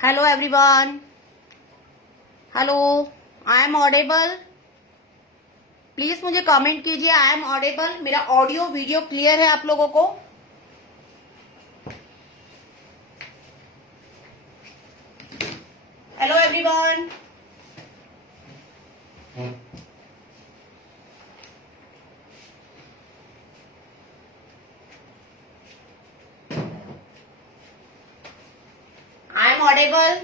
Hello everyone, hello, I am audible? Please मुझे comment कीजिए I am audible. मेरा audio video clear है आप लोगों को? Hello everyone, I am audible?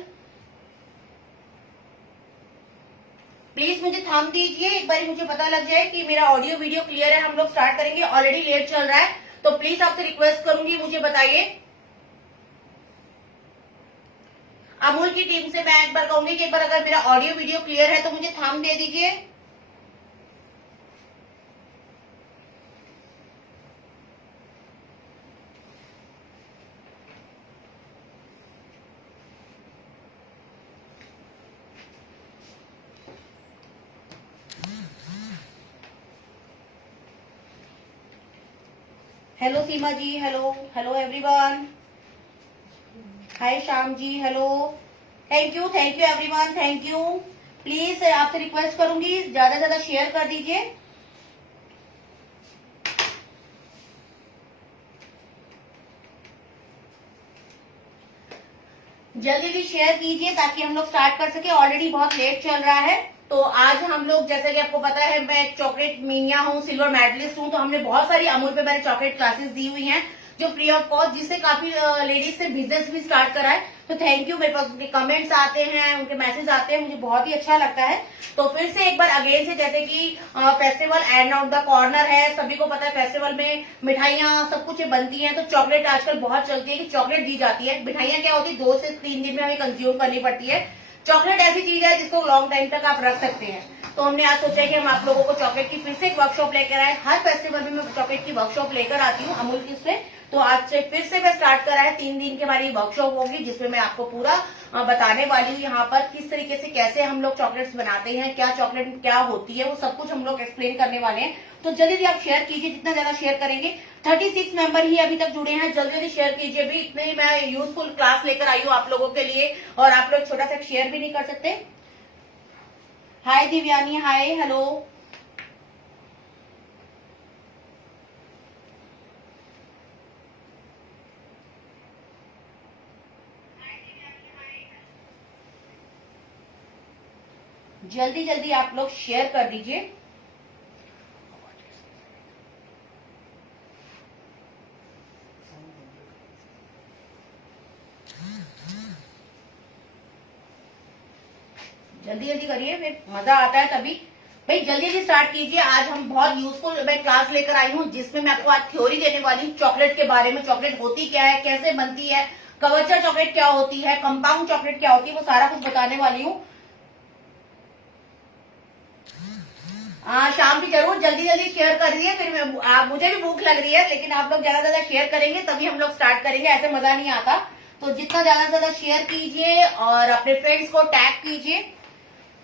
Please मुझे थंब दीजिए, एक बार मुझे पता लग जाए कि मेरा ऑडियो वीडियो क्लियर है। हम लोग स्टार्ट करेंगे, ऑलरेडी लेट चल रहा है, तो प्लीज आपसे रिक्वेस्ट करूंगी, मुझे बताइए। अमूल की टीम से मैं एक बार कहूंगी कि एक बार अगर मेरा ऑडियो वीडियो क्लियर है तो मुझे थंब दे दीजिए। Hello Seema ji, hello hello everyone, hi Shyam ji, hello, thank you everyone, thank you. Please आपसे रिक्वेस्ट करूंगी ज्यादा से ज्यादा शेयर कर दीजिए। जल्दी जल्दी शेयर कीजिए ताकि हम लोग स्टार्ट कर सके, ऑलरेडी बहुत लेट चल रहा है। तो आज हम लोग, जैसे कि आपको पता है, मैं चॉकलेट मीनिया हूँ, सिल्वर मेडलिस्ट हूँ, तो हमने बहुत सारी अमूल पे मैंने चॉकलेट क्लासेस दी हुई हैं जो फ्री ऑफ कॉस्ट, जिससे काफी लेडीज से बिजनेस भी स्टार्ट करा है। तो थैंक यू, मेरे पास उनके कमेंट्स आते हैं, उनके मैसेज आते हैं, मुझे बहुत ही अच्छा लगता है। तो फिर से एक बार अगेन से, जैसे कि festival end of the corner है, सभी को पता है फेस्टिवल में मिठाइयाँ सब कुछ बनती हैं, तो चॉकलेट आजकल बहुत चलती है कि चॉकलेट दी जाती है। मिठाइयाँ क्या होती है, 2 से 3 दिन में हमें कंज्यूम करनी पड़ती है। चॉकलेट ऐसी चीज है जिसको लॉन्ग टाइम तक आप रख सकते हैं। तो हमने आज सोचा है कि हम आप लोगों को चॉकलेट की फिर से एक वर्कशॉप लेकर आए। हर फेस्टिवल में मैं चॉकलेट की वर्कशॉप लेकर आती हूँ अमूल की से। तो आज से फिर से मैं स्टार्ट करा है, 3 दिन की हमारी वर्कशॉप होगी, जिसमें मैं आपको पूरा बताने वाली हूँ यहाँ पर किस तरीके से, कैसे हम लोग चॉकलेट्स बनाते हैं, क्या चॉकलेट क्या होती है, वो सब कुछ हम लोग एक्सप्लेन करने वाले हैं। तो जल्दी जल्दी आप शेयर कीजिए, जितना ज्यादा शेयर करेंगे। 36 मेंबर ही अभी तक जुड़े हैं, जल्दी जल्दी शेयर कीजिए। भी इतने मैं यूजफुल क्लास लेकर आई हूँ आप लोगों के लिए, और आप लोग छोटा सा शेयर भी नहीं कर सकते। हाय दिव्यानी, हाय, हेलो, जल्दी जल्दी आप लोग शेयर कर दीजिए। जल्दी जल्दी करिए, फिर मजा आता है तभी। भाई जल्दी जल्दी स्टार्ट कीजिए। आज हम बहुत यूजफुल मैं क्लास लेकर आई हूँ, जिसमें मैं आपको आज थ्योरी देने वाली हूँ चॉकलेट के बारे में। चॉकलेट होती क्या है, कैसे बनती है, कवचा चॉकलेट क्या होती है, कंपाउंड चॉकलेट क्या होती है, वो सारा कुछ बताने वाली हूँ। शाम की जरूर जल्दी जल्दी शेयर करिए। फिर मुझे भी भूख लग रही है, लेकिन आप लोग ज्यादा से ज्यादा शेयर करेंगे तभी हम लोग स्टार्ट करेंगे, ऐसे मजा नहीं आता। तो जितना ज्यादा से ज्यादा शेयर कीजिए और अपने फ्रेंड्स को टैग कीजिए।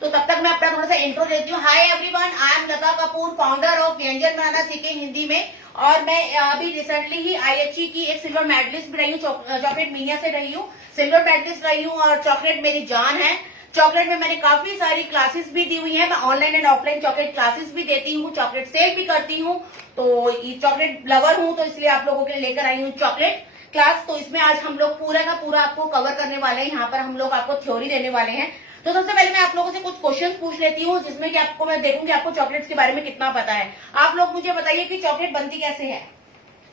तो तब तक मैं अपना थोड़ा सा इंट्रो देती हूँ। Hi everyone, I am Lata Kapoor, founder of व्यंजन बनाना सीखें हिंदी में। और मैं अभी रिसेंटली ही आईएचई की एक सिल्वर मेडलिस्ट भी रही हूँ, चॉकलेट मीनिया से रही हूँ, सिल्वर मेडलिस्ट रही हूँ, और चॉकलेट मेरी जान है। चॉकलेट में मैंने काफी सारी क्लासेस भी दी हुई है। मैं online and offline chocolate classes भी देती हूँ, चॉकलेट सेल भी करती हूँ। तो ये चॉकलेट लवर हूँ, तो इसलिए आप लोगों के लिए लेकर आई हूँ चॉकलेट क्लास। तो इसमें आज हम लोग पूरा का पूरा आपको कवर करने वाले हैं। यहाँ पर हम लोग आपको थ्योरी देने वाले हैं। तो सबसे पहले मैं आप लोगों से कुछ क्वेश्चंस पूछ लेती हूँ, जिसमें कि आपको मैं देखूंगी आपको चॉकलेट्स के बारे में कितना पता है। आप लोग मुझे बताइए कि चॉकलेट बनती कैसे है।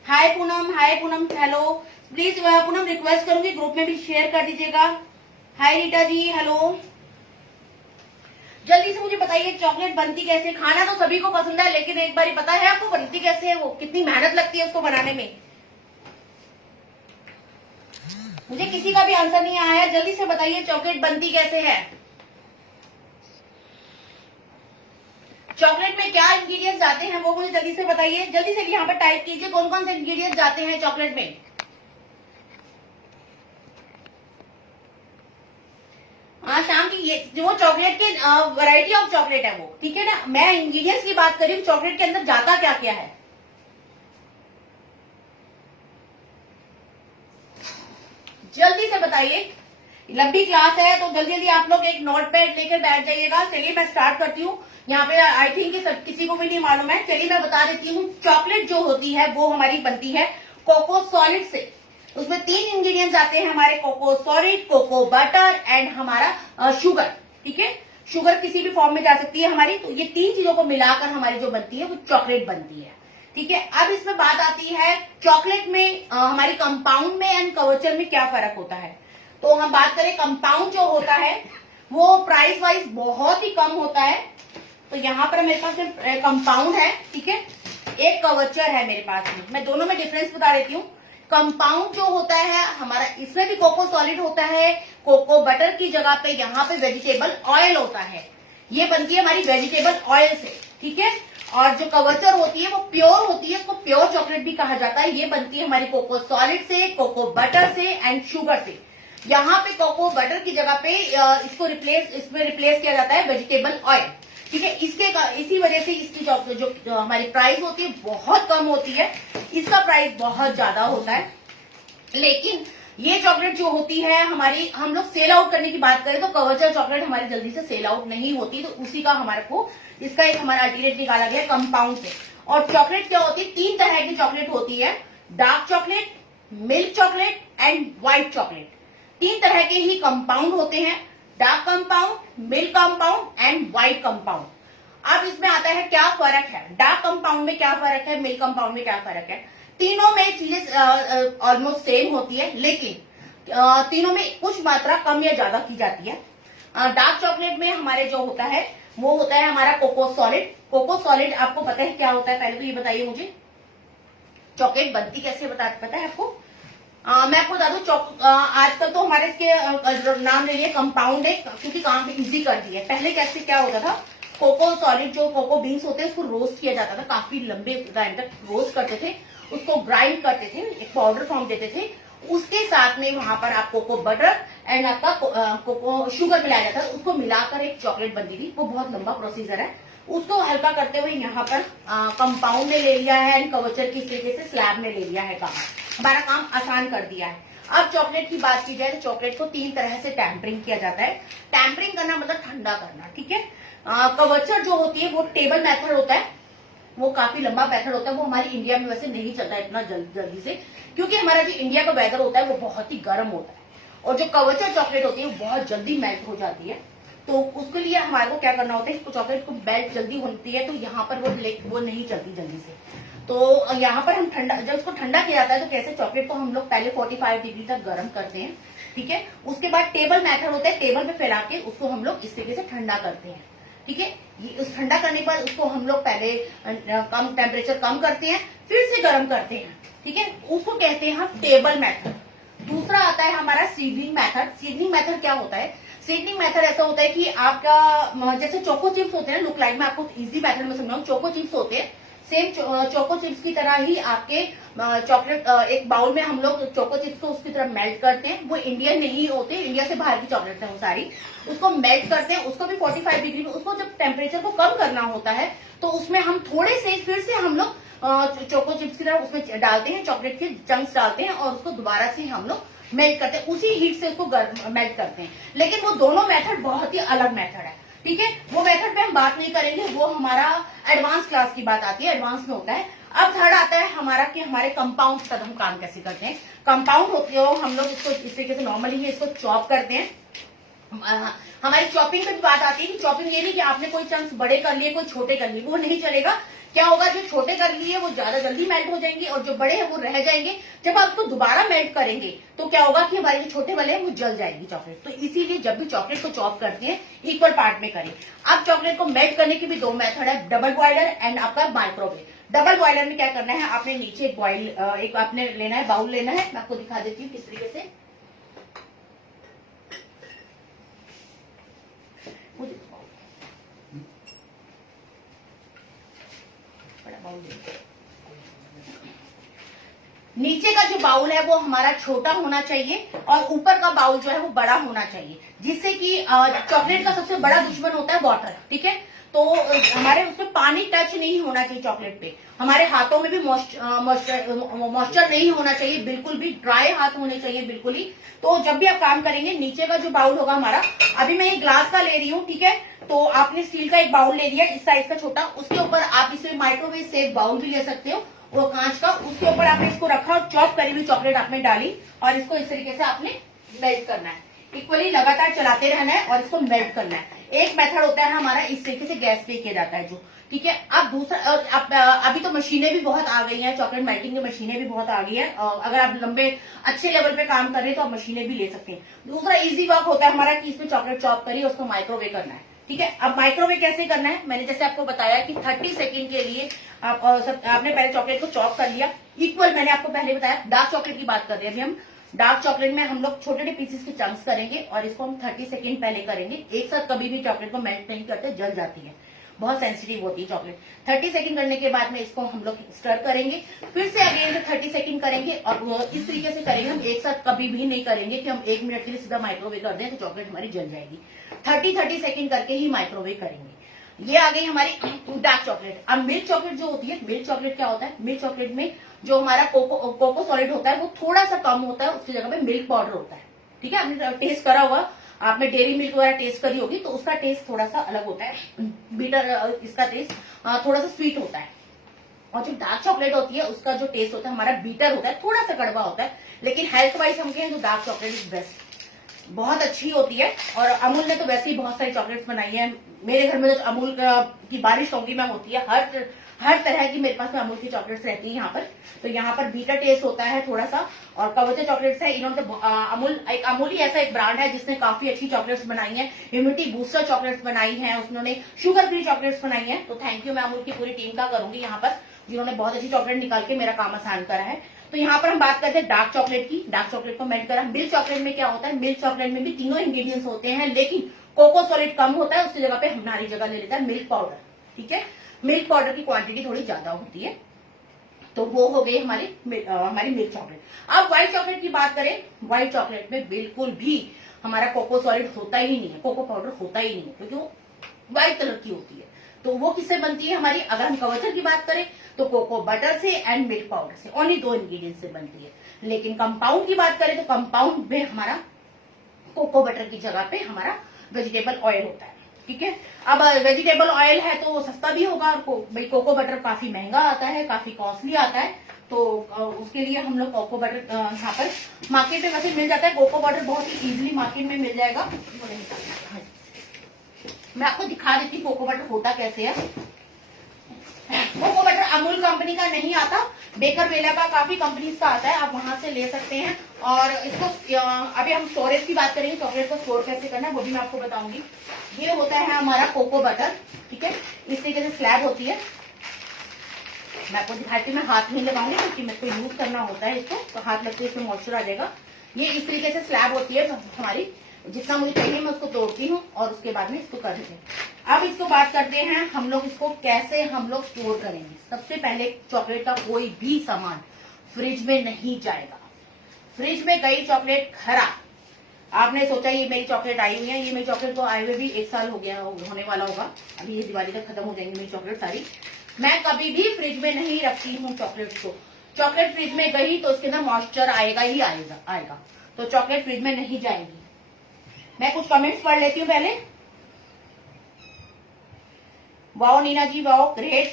Hi Poonam, hi Poonam, hello. Please Poonam request करूंगी ग्रुप में भी शेयर कर दीजिएगा। Hi Rita ji, hello. जल्दी से मुझे बताइए चॉकलेट बनती कैसे। खाना तो सभी को पसंद है, लेकिन एक बार पता है आपको बनती कैसे है, वो कितनी मेहनत लगती है उसको बनाने में। मुझे किसी का भी आंसर नहीं आया है, जल्दी से बताइए चॉकलेट बनती कैसे है। चॉकलेट में क्या इंग्रेडिएंट्स जाते हैं वो मुझे जल्दी से बताइए। जल्दी से यहाँ पर टाइप कीजिए कौन कौन से इंग्रेडिएंट्स जाते हैं चॉकलेट में। हाँ शाम की, ये जो चॉकलेट के वैरायटी ऑफ चॉकलेट है वो, ठीक है ना। मैं इंग्रेडिएंट्स की बात कर रही हूँ, चॉकलेट के अंदर जाता क्या क्या है। जल्दी से बताइए। लंबी क्लास है तो जल्दी जल्दी आप लोग एक नोट पैड लेकर बैठ जाइएगा। चलिए मैं स्टार्ट करती हूँ। यहाँ पे आई थिंक सब किसी को भी नहीं मालूम है। चलिए मैं बता देती हूँ। चॉकलेट जो होती है वो हमारी बनती है कोको सॉलिड से। उसमें 3 इंग्रेडिएंट्स आते हैं हमारे, cocoa solid, cocoa butter and हमारा शुगर। ठीक है, शुगर किसी भी फॉर्म में जा सकती है हमारी। तो ये 3 चीजों को मिलाकर हमारी जो बनती है वो चॉकलेट बनती है। ठीक है, अब इसमें बात आती है चॉकलेट में हमारी कंपाउंड में एंड कवर्चर में क्या फर्क होता है। तो हम बात करें कंपाउंड जो होता है वो प्राइस वाइज बहुत ही कम होता है। तो यहाँ पर मेरे पास कंपाउंड है, ठीक है, एक कवर्चर है मेरे पास में। मैं दोनों में डिफरेंस बता देती हूँ। कंपाउंड जो होता है हमारा, इसमें भी कोको सॉलिड होता है, कोको बटर की जगह पे यहाँ पे वेजिटेबल ऑयल होता है। ये बनती है हमारी वेजिटेबल ऑयल से। ठीक है, और जो कवर्चर होती है वो प्योर होती है, उसको प्योर चॉकलेट भी कहा जाता है। ये बनती है हमारी कोको सॉलिड से, कोको बटर से एंड शुगर से। यहाँ पे कोको बटर की जगह पे इसमें रिप्लेस किया जाता है वेजिटेबल ऑयल। ठीक है, इसी वजह से इसकी जो हमारी प्राइस होती है बहुत कम होती है, इसका प्राइस बहुत ज्यादा होता है। लेकिन ये चॉकलेट जो होती है हमारी, हम लोग सेल आउट करने की बात करें तो कवर्चर चॉकलेट हमारी जल्दी से सेल आउट नहीं होती। तो उसी का हमारे को इसका एक हमारा अल्टरनेट निकाला गया कंपाउंड से। और चॉकलेट क्या होती है, 3 तरह की चॉकलेट होती है, dark chocolate, milk chocolate and white chocolate. 3 तरह के ही कंपाउंड होते हैं, dark compound, milk compound and white compound. अब इसमें आता है क्या फर्क है, डार्क कंपाउंड में क्या फर्क है, मिल्क कंपाउंड में क्या फर्क है। तीनों में चीजें ऑलमोस्ट सेम होती है, लेकिन तीनों में कुछ मात्रा कम या ज्यादा की जाती है। डार्क चॉकलेट में हमारे जो होता है वो होता है हमारा कोको सॉलिड। कोको सॉलिड आपको पता है क्या होता है, पहले तो ये बताइए मुझे, चॉकलेट बनती कैसे पता है आपको। मैं आपको बता दूं, आजकल तो हमारे इसके नाम ले लिए कंपाउंड है, क्योंकि काम इजी कर दिया है। पहले कैसे क्या होता था, कोको सॉलिड जो कोको बीन्स होते हैं उसको रोस्ट किया जाता था, काफी लंबे टाइम तक रोस्ट करते थे, उसको ग्राइंड करते थे, एक पाउडर फॉर्म देते थे। उसके साथ में वहां पर आप कोको बटर एंड आपका कोको शुगर मिलाया जाता था, उसको मिलाकर एक चॉकलेट बनती थी। वो बहुत लंबा प्रोसीजर है। उसको हल्का करते हुए यहाँ पर कंपाउंड में ले लिया है एंड कवर्चर की इस तरीके से स्लैब में ले लिया है काम। हमारा काम आसान कर दिया है। अब चॉकलेट की बात की जाए तो चॉकलेट को 3 तरह से टैम्परिंग किया जाता है। टैम्परिंग करना मतलब ठंडा करना। ठीक है, कवर्चर जो होती है वो टेबल मेथड होता है, वो काफी लंबा मेथड होता है। वो हमारी इंडिया में वैसे नहीं चलता इतना जल्दी से, क्योंकि हमारा जो इंडिया का वेदर होता है वो बहुत ही गर्म होता है। और जो कवर्चर चॉकलेट होती है वो बहुत जल्दी मेल्ट हो जाती है। तो उसके लिए हमारे को क्या करना होता है, चॉकलेट को मेल्ट जल्दी होती है तो यहाँ पर वो नहीं चलती जल्दी से। तो यहाँ पर हम ठंडा, जब उसको ठंडा किया जाता है तो कैसे, चॉकलेट को हम लोग पहले 45 डिग्री तक गर्म करते हैं। ठीक है, उसके बाद टेबल मेथड होता है, टेबल पे फैला के उसको हम लोग इस तरीके से ठंडा करते हैं। ठीक है, उस ठंडा करने पर उसको हम लोग पहले कम टेम्परेचर कम करते हैं, फिर से गर्म करते हैं। ठीक है, उसको कहते हैं हम टेबल मेथड। दूसरा आता है हमारा सीडनिंग मेथड। सीडनिंग मेथड क्या होता है, सीडनिंग मेथड ऐसा होता है कि आपका जैसे चोको चिप्स होते हैं, लुक लाइक मैं आपको इजी मेथड में समझाऊं, चोको चिप्स होते हैं, सेम चोको चिप्स की तरह ही आपके चॉकलेट एक बाउल में हम लोग चोको चिप्स को उसकी तरह मेल्ट करते हैं। वो इंडियन नहीं होते, इंडिया से बाहर की चॉकलेट है वो सारी। उसको मेल्ट करते हैं, उसको भी 45 डिग्री में, उसको जब टेम्परेचर को कम करना होता है तो उसमें हम थोड़े से फिर से हम लोग चोको चिप्स की तरह उसमें डालते हैं, चॉकलेट के चंक्स डालते हैं और उसको दोबारा से हम लोग मेल्ट करते हैं, उसी हीट से उसको मेल्ट करते हैं। लेकिन वो दोनों मेथड बहुत ही अलग मेथड है। ठीक है, वो मेथड पे हम बात नहीं करेंगे, वो हमारा एडवांस क्लास की बात आती है, एडवांस में होता है। अब थर्ड आता है हमारा कि हमारे कंपाउंड का हम काम कैसे करते हैं। कंपाउंड होते हो हम लोग इसको इस तरीके से नॉर्मली ही इसको चॉप करते हैं। हमारी चॉपिंग पे भी बात आती है कि चॉपिंग ये नहीं कि आपने कोई चंक्स बड़े कर लिए कोई छोटे कर लिए, वो नहीं चलेगा। क्या होगा, जो छोटे कर लिए वो ज्यादा जल्दी मेल्ट हो जाएंगे और जो बड़े हैं वो रह जाएंगे। जब आप उसको दोबारा मेल्ट करेंगे तो क्या होगा कि हमारे जो छोटे वाले हैं वो जल जाएगी चॉकलेट। तो इसीलिए जब भी चॉकलेट को चॉप करते हैं इक्वल पार्ट में करें। अब चॉकलेट को मेल्ट करने की भी 2 मेथड है, डबल बॉयलर एंड आपका माइक्रोवेव। डबल बॉयलर में क्या करना है, आपने नीचे एक आपने लेना है, बाउल लेना है, मैं आपको दिखा देती हूँ किस तरीके से। नीचे का जो बाउल है वो हमारा छोटा होना चाहिए और ऊपर का बाउल जो है वो बड़ा होना चाहिए, जिससे कि चॉकलेट का सबसे बड़ा दुश्मन होता है वाटर। ठीक है, तो हमारे उसमें पानी टच नहीं होना चाहिए चॉकलेट पे, हमारे हाथों में भी मॉइस्चर नहीं होना चाहिए, बिल्कुल भी ड्राई हाथ होने चाहिए बिल्कुल ही। तो जब भी आप काम करेंगे, नीचे का जो बाउल होगा हमारा, अभी मैं ये ग्लास का ले रही हूँ, ठीक है, तो आपने स्टील का एक बाउल ले लिया इस साइज का छोटा, उसके ऊपर आप इसे माइक्रोवेव सेफ बाउल भी ले सकते हो, वो कांच का, उसके ऊपर आपने इसको रखा और चॉप करी हुई चॉकलेट आपने डाली और इसको इस तरीके से आपने मेल्ट करना है, इक्वली लगातार चलाते रहना है और इसको मेल्ट करना है। एक मेथड होता है हमारा इस तरीके से गैस पे किया जाता है जो, ठीक है। अब दूसरा, अभी तो मशीनें भी बहुत आ गई हैं, चॉकलेट मेल्टिंग की मशीनें भी बहुत आ गई हैं, अगर आप लंबे अच्छे लेवल पे काम कर रहे हैं तो आप मशीनें भी ले सकते हैं। दूसरा इजी वर्क होता है हमारा कि इसमें चॉकलेट चॉप करिए, उसको माइक्रोवेव करना है, ठीक है। अब माइक्रोवेव कैसे करना है, मैंने जैसे आपको बताया कि 30 सेकंड के लिए आपने पहले चॉकलेट को चॉप कर लिया इक्वल, मैंने आपको पहले बताया। डार्क चॉकलेट की बात कर रहे हैं अभी हम, डार्क चॉकलेट में हम लोग छोटे छोटे पीसेस के चंक्स करेंगे और इसको हम 30 सेकंड पहले करेंगे। एक साथ कभी भी चॉकलेट को मेल्ट नहीं करते, जल जाती है, बहुत सेंसिटिव होती है चॉकलेट। 30 सेकंड करने के बाद में इसको हम लोग स्टर करेंगे, फिर से अगेन से 30 सेकंड करेंगे और इस तरीके से करेंगे। हम एक साथ कभी भी नहीं करेंगे कि हम 1 मिनट के लिए सीधा माइक्रोवेव कर दें तो चॉकलेट हमारी जल जाएगी। 30 सेकंड करके ही माइक्रोवेव करेंगे। ये आ गई हमारी डार्क चॉकलेट। अब मिल्क चॉकलेट जो होती है, मिल्क चॉकलेट क्या होता है, मिल्क चॉकलेट में जो हमारा कोको सॉलिड होता है वो थोड़ा सा कम होता है, उसकी जगह पे मिल्क पाउडर होता है, ठीक है। आपने टेस्ट करा होगा, आपने डेयरी मिल्क वगैरह टेस्ट करी होगी तो उसका टेस्ट थोड़ा सा अलग होता है, बीटर इसका टेस्ट थोड़ा सा स्वीट होता है। और जो डार्क चॉकलेट होती है उसका जो टेस्ट होता है हमारा बीटर होता है, थोड़ा सा कड़वा होता है, लेकिन हेल्थ वाइज हम कहें तो डार्क चॉकलेट इज बेस्ट, बहुत अच्छी होती है। और अमूल ने तो वैसे ही बहुत सारी चॉकलेट्स बनाई है, मेरे घर में तो अमूल की बारिश होगी में होती है, हर तरह की मेरे पास में अमूल की चॉकलेट्स रहती है यहाँ पर। तो यहाँ पर बीटर टेस्ट होता है थोड़ा सा, और कवचे चॉकलेट्स है, इन्होंने तो अमूल ही ऐसा एक ब्रांड है जिसने काफी अच्छी चॉकलेट्स बनाई है, इम्यूनिटी बूस्टर चॉकलेट्स बनाई है, उन्होंने शुगर फ्री चॉकलेट्स बनाई है। तो थैंक यू मैं अमूल की पूरी टीम का करूंगी यहाँ पर, जिन्होंने बहुत अच्छी चॉकलेट निकाल के मेरा काम आसान करा है। तो यहाँ पर हम बात करते हैं डार्क चॉकलेट की, डार्क चॉकलेट को मेल्ट करा। मिल्क चॉकलेट में क्या होता है, मिल्क चॉकलेट में भी तीनों इंग्रेडिएंट्स होते हैं, लेकिन कोको सॉलिड कम होता है, उसकी जगह पे हमारी जगह ले लेता है मिल्क पाउडर, ठीक है। मिल्क पाउडर की क्वांटिटी थोड़ी ज्यादा होती है। तो वो हो गई हमारी मिल्क चॉकलेट। अब व्हाइट चॉकलेट की बात करें, व्हाइट चॉकलेट में बिल्कुल भी हमारा कोको सॉलिड होता ही नहीं है, कोको पाउडर होता ही नहीं है, क्योंकि वो व्हाइट कलर की होती है। तो वो किससे बनती है हमारी, अगर हम कवचर की बात करें तो कोको बटर से एंड मिल्क पाउडर से, ओनली 2 इंग्रेडिएंट से बनती है। लेकिन कंपाउंड की बात करें तो कंपाउंड में हमारा कोको बटर की जगह पे हमारा वेजिटेबल ऑयल होता है, ठीक है। अब वेजिटेबल ऑयल है तो सस्ता भी होगा, भाई कोको बटर काफी महंगा आता है, काफी कॉस्टली आता है, तो उसके लिए हम लोग कोको बटर यहाँ पर मार्केट में वैसे मिल जाता है, कोको बटर बहुत ही इजीली मार्केट में मिल जाएगा। मैं आपको दिखा देती हूँ कोको बटर होता कैसे है। कोको बटर अमूल कंपनी का नहीं आता, बेकर वेला का काफी कंपनीज का आता है, आप वहां से ले सकते हैं। और इसको अभी हम स्टोरेज की बात करेंगे, चॉकलेट को स्टोर कैसे करना है वो भी मैं आपको बताऊंगी। ये होता है हमारा कोको बटर, ठीक है, इस तरीके से स्लैब होती है। मैं आपको दिखाती हूँ, मैं हाथ में लगाऊंगी क्योंकि मेरे को यूज करना होता है इसको, तो हाथ लगते इसमें मॉइस्चर आ जाएगा। ये इस तरीके से स्लैब होती है हमारी, जितना मुझे चाहिए मैं उसको तोड़ती हूँ और उसके बाद में इसको कर देते हैं। अब इसको बात करते हैं हम लोग इसको कैसे हम लोग स्टोर करेंगे। सबसे पहले चॉकलेट का कोई भी सामान फ्रिज में नहीं जाएगा। फ्रिज में गई चॉकलेट खराब, आपने सोचा ये मेरी चॉकलेट आई हुई है, ये मेरी चॉकलेट को आए हुए भी 1 साल हो गया होने वाला होगा, अभी ये दिवाली तक खत्म हो जाएंगी मेरी चॉकलेट सारी। मैं कभी भी फ्रिज में नहीं रखती हूँ चॉकलेट को। चॉकलेट फ्रिज में गई तो उसके अंदर मॉइस्चर आएगा ही आएगा, तो चॉकलेट फ्रिज में नहीं जाएगी। मैं कुछ कमेंट्स पढ़ लेती हूँ पहले। Wow Neena ji, wow great,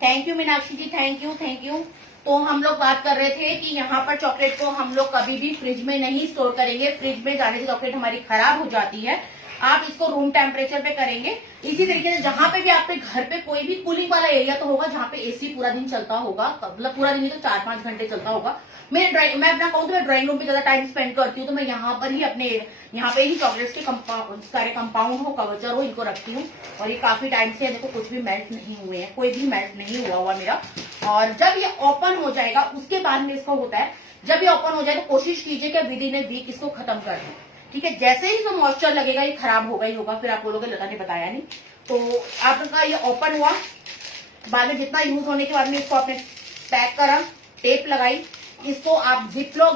thank you Meenakshi ji, thank you. तो हम लोग बात कर रहे थे कि यहाँ पर चॉकलेट को हम लोग कभी भी फ्रिज में नहीं स्टोर करेंगे, फ्रिज में जाने से चॉकलेट हमारी खराब हो जाती है। आप इसको रूम टेम्परेचर पे करेंगे। इसी तरीके से जहां पे भी आपके घर पे कोई भी कूलिंग वाला एरिया तो होगा, जहां पे एसी पूरा दिन चलता होगा, मतलब पूरा दिन नहीं तो 4-5 घंटे चलता होगा। मैं अपना कहूँ तो मैं ड्राइंग रूम पे ज्यादा टाइम स्पेंड करती हूँ, तो मैं यहाँ पर ही यहाँ पे ही चॉकलेट्स के सारे कंपाउंड हो, कवचर हो, इनको रखती हूँ। और ये काफी टाइम से देखो कुछ भी मेल्ट नहीं हुए हैं, कोई भी मेल्ट नहीं हुआ मेरा। और जब ये ओपन हो जाएगा उसके बाद में इसको होता है, जब ये ओपन हो जाए तो कोशिश कीजिए कि विद इन ए वीक इसको खत्म कर दें, ठीक है। जैसे ही इसमें मॉइस्चर लगेगा ये खराब होगा ही होगा, फिर आप बोलोगे लता ने बताया नहीं। तो आपका ये ओपन हुआ, बाद में जितना यूज होने के बाद में इसको आपने पैक करा, टेप लगाई, इसको आप जिपलॉक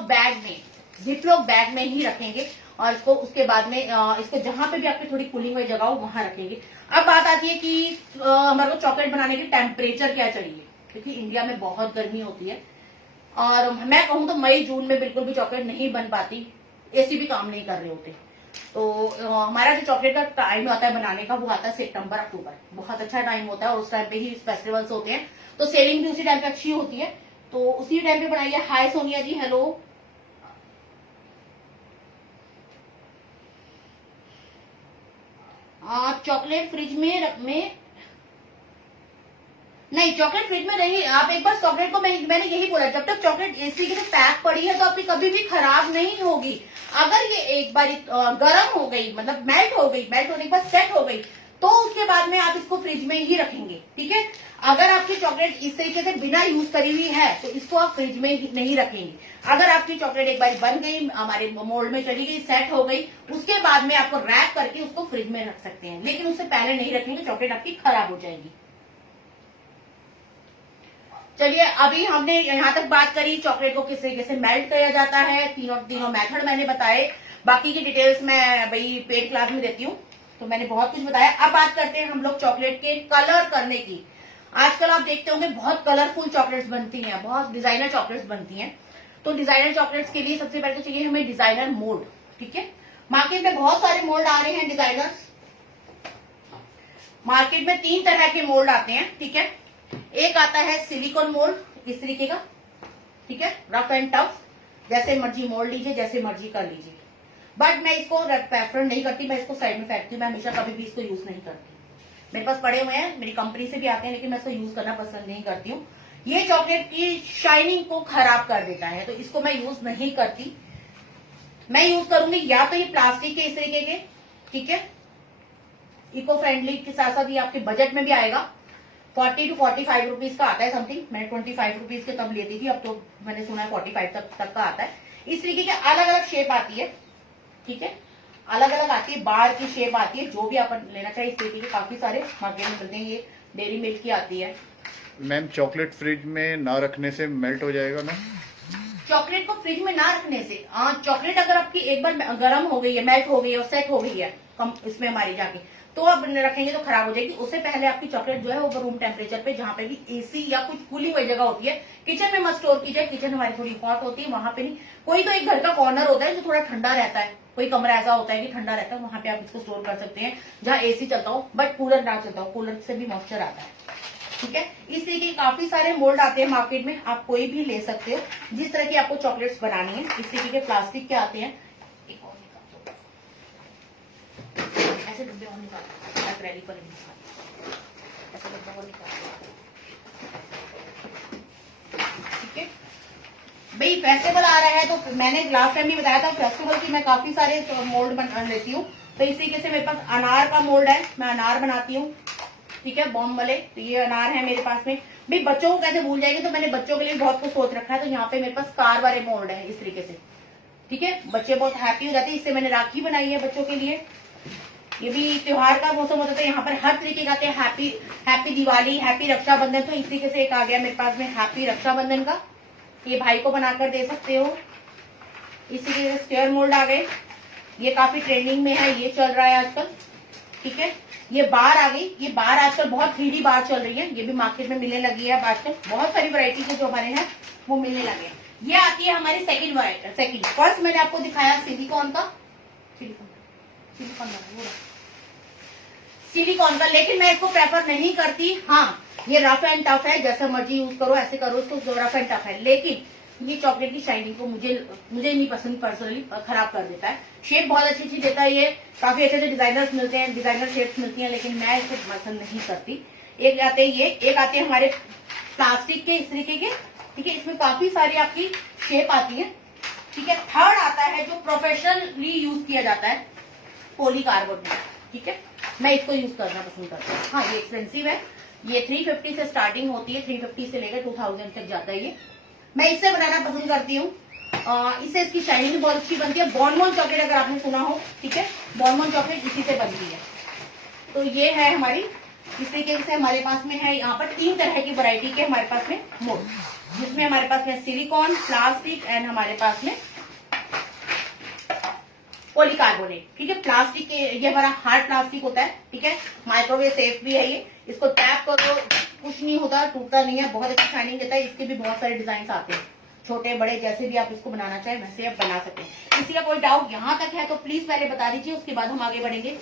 बैग में ही रखेंगे और इसको उसके बाद में इसको जहां पे भी आपकी थोड़ी कूलिंग वाली जगह हो वहां रखेंगे। अब बात आती है कि हमारे को चॉकलेट बनाने की टेम्परेचर क्या चाहिए, क्योंकि इंडिया में बहुत गर्मी होती है और मैं कहूँ तो मई जून में बिल्कुल भी चॉकलेट नहीं बन पाती, एसी भी काम नहीं कर रहे होते। तो हमारा जो चॉकलेट का टाइम आता है बनाने का वो आता है सितंबर अक्टूबर, बहुत अच्छा टाइम होता है और उस टाइम पे ही फेस्टिवल्स होते हैं, तो सेलिंग भी उसी टाइम पे अच्छी होती है, तो उसी टाइम पे बनाइए। हाय सोनिया जी, हेलो। आप चॉकलेट फ्रिज में नहीं, चॉकलेट फ्रिज में नहीं। आप एक बार चॉकलेट को मैंने यही बोला, जब तक चॉकलेट एसी के लिए पैक पड़ी है तो आपकी कभी भी खराब नहीं होगी। अगर ये एक बार गर्म हो गई, मतलब मेल्ट होने के बाद सेट हो गई, तो उसके बाद में आप इसको फ्रिज में ही रखेंगे, ठीक है। अगर आपकी चॉकलेट इस तरीके से बिना यूज करी हुई है तो इसको आप फ्रिज में नहीं रखेंगे। अगर आपकी चॉकलेट एक बार बन गई, हमारे मोल्ड में चली गई, सेट हो गई, उसके बाद में आपको रैप करके उसको फ्रिज में रख सकते हैं, लेकिन उससे पहले नहीं रखेंगे, चॉकलेट आपकी खराब हो जाएगी। चलिए, अभी हमने यहाँ तक बात करी चॉकलेट को किस तरीके से मेल्ट किया जाता है, तीनों मेथड मैंने बताए। बाकी की डिटेल्स मैं भाई पेड क्लास में देती हूँ, तो मैंने बहुत कुछ बताया। अब बात करते हैं हम लोग चॉकलेट के कलर करने की। आजकल आप देखते होंगे बहुत कलरफुल चॉकलेट्स बनती हैं, बहुत डिजाइनर चॉकलेट्स बनती हैं। तो डिजाइनर चॉकलेट्स के लिए सबसे पहले तो चाहिए हमें डिजाइनर मोल्ड, ठीक है। मार्केट में बहुत सारे मोल्ड आ रहे हैं डिजाइनर्स। मार्केट में 3 तरह के मोल्ड आते हैं, ठीक है। एक आता है सिलिकॉन मोल्ड इस तरीके का, ठीक है, रफ एंड टफ, जैसे मर्जी मोल्ड लीजिए, जैसे मर्जी कर लीजिए। बट मैं इसको प्रेफर नहीं करती, मैं इसको साइड में फेंकती हूँ, मैं हमेशा कभी भी इसको यूज नहीं करती। मेरे पास पड़े हुए हैं, मेरी कंपनी से भी आते हैं, लेकिन मैं इसको यूज करना पसंद नहीं करती हूँ। ये चॉकलेट की शाइनिंग को खराब कर देता है, तो इसको मैं यूज नहीं करती। मैं यूज करूंगी या तो ये प्लास्टिक के इस तरीके के, ठीक है, इको फ्रेंडली के साथ साथ ये आपके बजट में भी आएगा। 40 to 45 रुपीज का आता है समथिंग। मैंने 25 रुपीज के तब लेती थी, अब तो मैंने सुना है 45 तक का आता है। इस तरीके के अलग अलग शेप आती है, ठीक है, अलग अलग आती है, बार की शेप आती है, जो भी आप लेना चाहिए। इस तरीके के काफी सारे मार्केट में मिलते हैं। ये डेयरी मिल्क की आती है। मैम, चॉकलेट फ्रिज में ना रखने से मेल्ट हो जाएगा ना? चॉकलेट को फ्रिज में ना रखने से, चॉकलेट अगर आपकी एक बार गर्म हो गई है, मेल्ट हो गई है और सेट हो गई है कम इसमें हमारी जाके, तो आप रखेंगे तो खराब हो जाएगी। उससे पहले आपकी चॉकलेट जो है वो रूम टेम्परेचर पे, जहां पे भी एसी या कुछ कूलिंग वाली जगह होती है, किचन में मत स्टोर कीजिए। किचन हमारी थोड़ी हॉट होती है, वहां पे नहीं। कोई तो एक घर का कॉर्नर होता है जो थोड़ा ठंडा रहता है, कोई कमरा ऐसा होता है कि ठंडा रहता है, वहां पे आप इसको स्टोर कर सकते हैं, जहां एसी चलता हो बट कूलर ना चलता हो। कूलर से भी मॉइस्चर आता है, ठीक है। इस तरीके के काफी सारे मोल्ड आते हैं मार्केट में, आप कोई भी ले सकते हो जिस तरह की आपको चॉकलेट्स बनानी है। इस तरीके के प्लास्टिक के आते हैं, एक और निकाल ऐसे डब्बे और निकाल, रैली पर ऐसा डब्बा और निकाल, ठीक है भाई। फेस्टिवल आ रहा है तो मैंने लास्ट टाइम भी बताया था फेस्टिवल की मैं काफी सारे मोल्ड बना लेती हूँ। तो इस तरीके से मेरे पास अनार का मोल्ड है, मैं अनार बनाती हूँ, ठीक है, बॉम्ब वाले। तो ये अनार है मेरे पास में। भाई बच्चों को कैसे भूल जाएंगे, तो मैंने बच्चों के लिए बहुत कुछ सोच रखा है। तो यहाँ पे मेरे पास कार वाले मोल्ड है इस तरीके से, ठीक है, बच्चे बहुत हैप्पी हो जाते हैं। इससे मैंने राखी बनाई है बच्चों के लिए। ये भी त्योहार का मौसम होता है, यहाँ पर हर तरीके का आते हैं। Happy Diwali, happy Rakshabandhan. तो इस तरीके से एक आ गया मेरे पास में हैप्पी रक्षाबंधन का, ये भाई को बनाकर दे सकते हो। इसी तरीके से स्क्वायर मोल्ड आ गए, ये काफी ट्रेंडिंग में है, ये चल रहा है आजकल, ठीक है। ये बार आ गई, ये बार आजकल बहुत 3D बार चल रही है, ये भी मार्केट में मिलने लगी है आजकल। बहुत सारी वैरायटी के जो हमारे हैं वो मिलने लगे हैं। ये आती है हमारी सेकंड। फर्स्ट मैंने आपको दिखाया सिलिकॉन का, सिलिकॉन का, लेकिन मैं इसको प्रेफर नहीं करती। हाँ, ये रफ एंड टफ है, जैसा मर्जी यूज करो, ऐसे करो इसको, रफ एंड टफ है, लेकिन ये चॉकलेट की शाइनिंग को मुझे नहीं पसंद, पर्सनली खराब कर देता है। शेप बहुत अच्छी देता है, ये काफी अच्छे डिजाइनर्स मिलते हैं, डिजाइनर शेप्स मिलती हैं, लेकिन मैं इसको पसंद नहीं करती। एक आते हैं ये, एक आते हैं हमारे प्लास्टिक के इस तरीके के, ठीक है, इसमें काफी सारी आपकी शेप आती है, ठीक है। थर्ड आता है जो प्रोफेशनली यूज किया जाता है, पॉलीकार्बोनेट में, ठीक है, मैं इसको यूज करना पसंद करती हूँ। हाँ, ये एक्सपेंसिव है, ये 350 से स्टार्टिंग होती है, 350 से लेकर 2000 तक जाता है ये। मैं इससे बनाना पसंद करती हूँ, इससे इसकी शाइनिंग बहुत अच्छी बनती है। बॉनमोन चॉकलेट अगर आपने सुना हो, ठीक है, बॉनमोन चॉकलेट इसी से बनती है। तो ये है हमारी इस तरीके से हमारे पास में है यहाँ पर 3 तरह की वैरायटी के हमारे पास में मोल्ड, जिसमें हमारे पास में सिलिकॉन, प्लास्टिक एंड हमारे पास में पॉलीकार्बोनेट। ठीक है, प्लास्टिक के ये हमारा हार्ड प्लास्टिक होता है। ठीक है, माइक्रोवेव सेफ भी है ये, इसको टैप करो कुछ नहीं होता, टूटता नहीं है, बहुत अच्छी शाइनिंग देता है। इसके भी बहुत सारे डिजाइन आते हैं, छोटे बड़े जैसे भी आप इसको बनाना चाहें वैसे आप बना सकते हैं। किसी का कोई डाउट यहाँ तक है तो प्लीज पहले बता दीजिए, उसके बाद हम आगे बढ़ेंगे।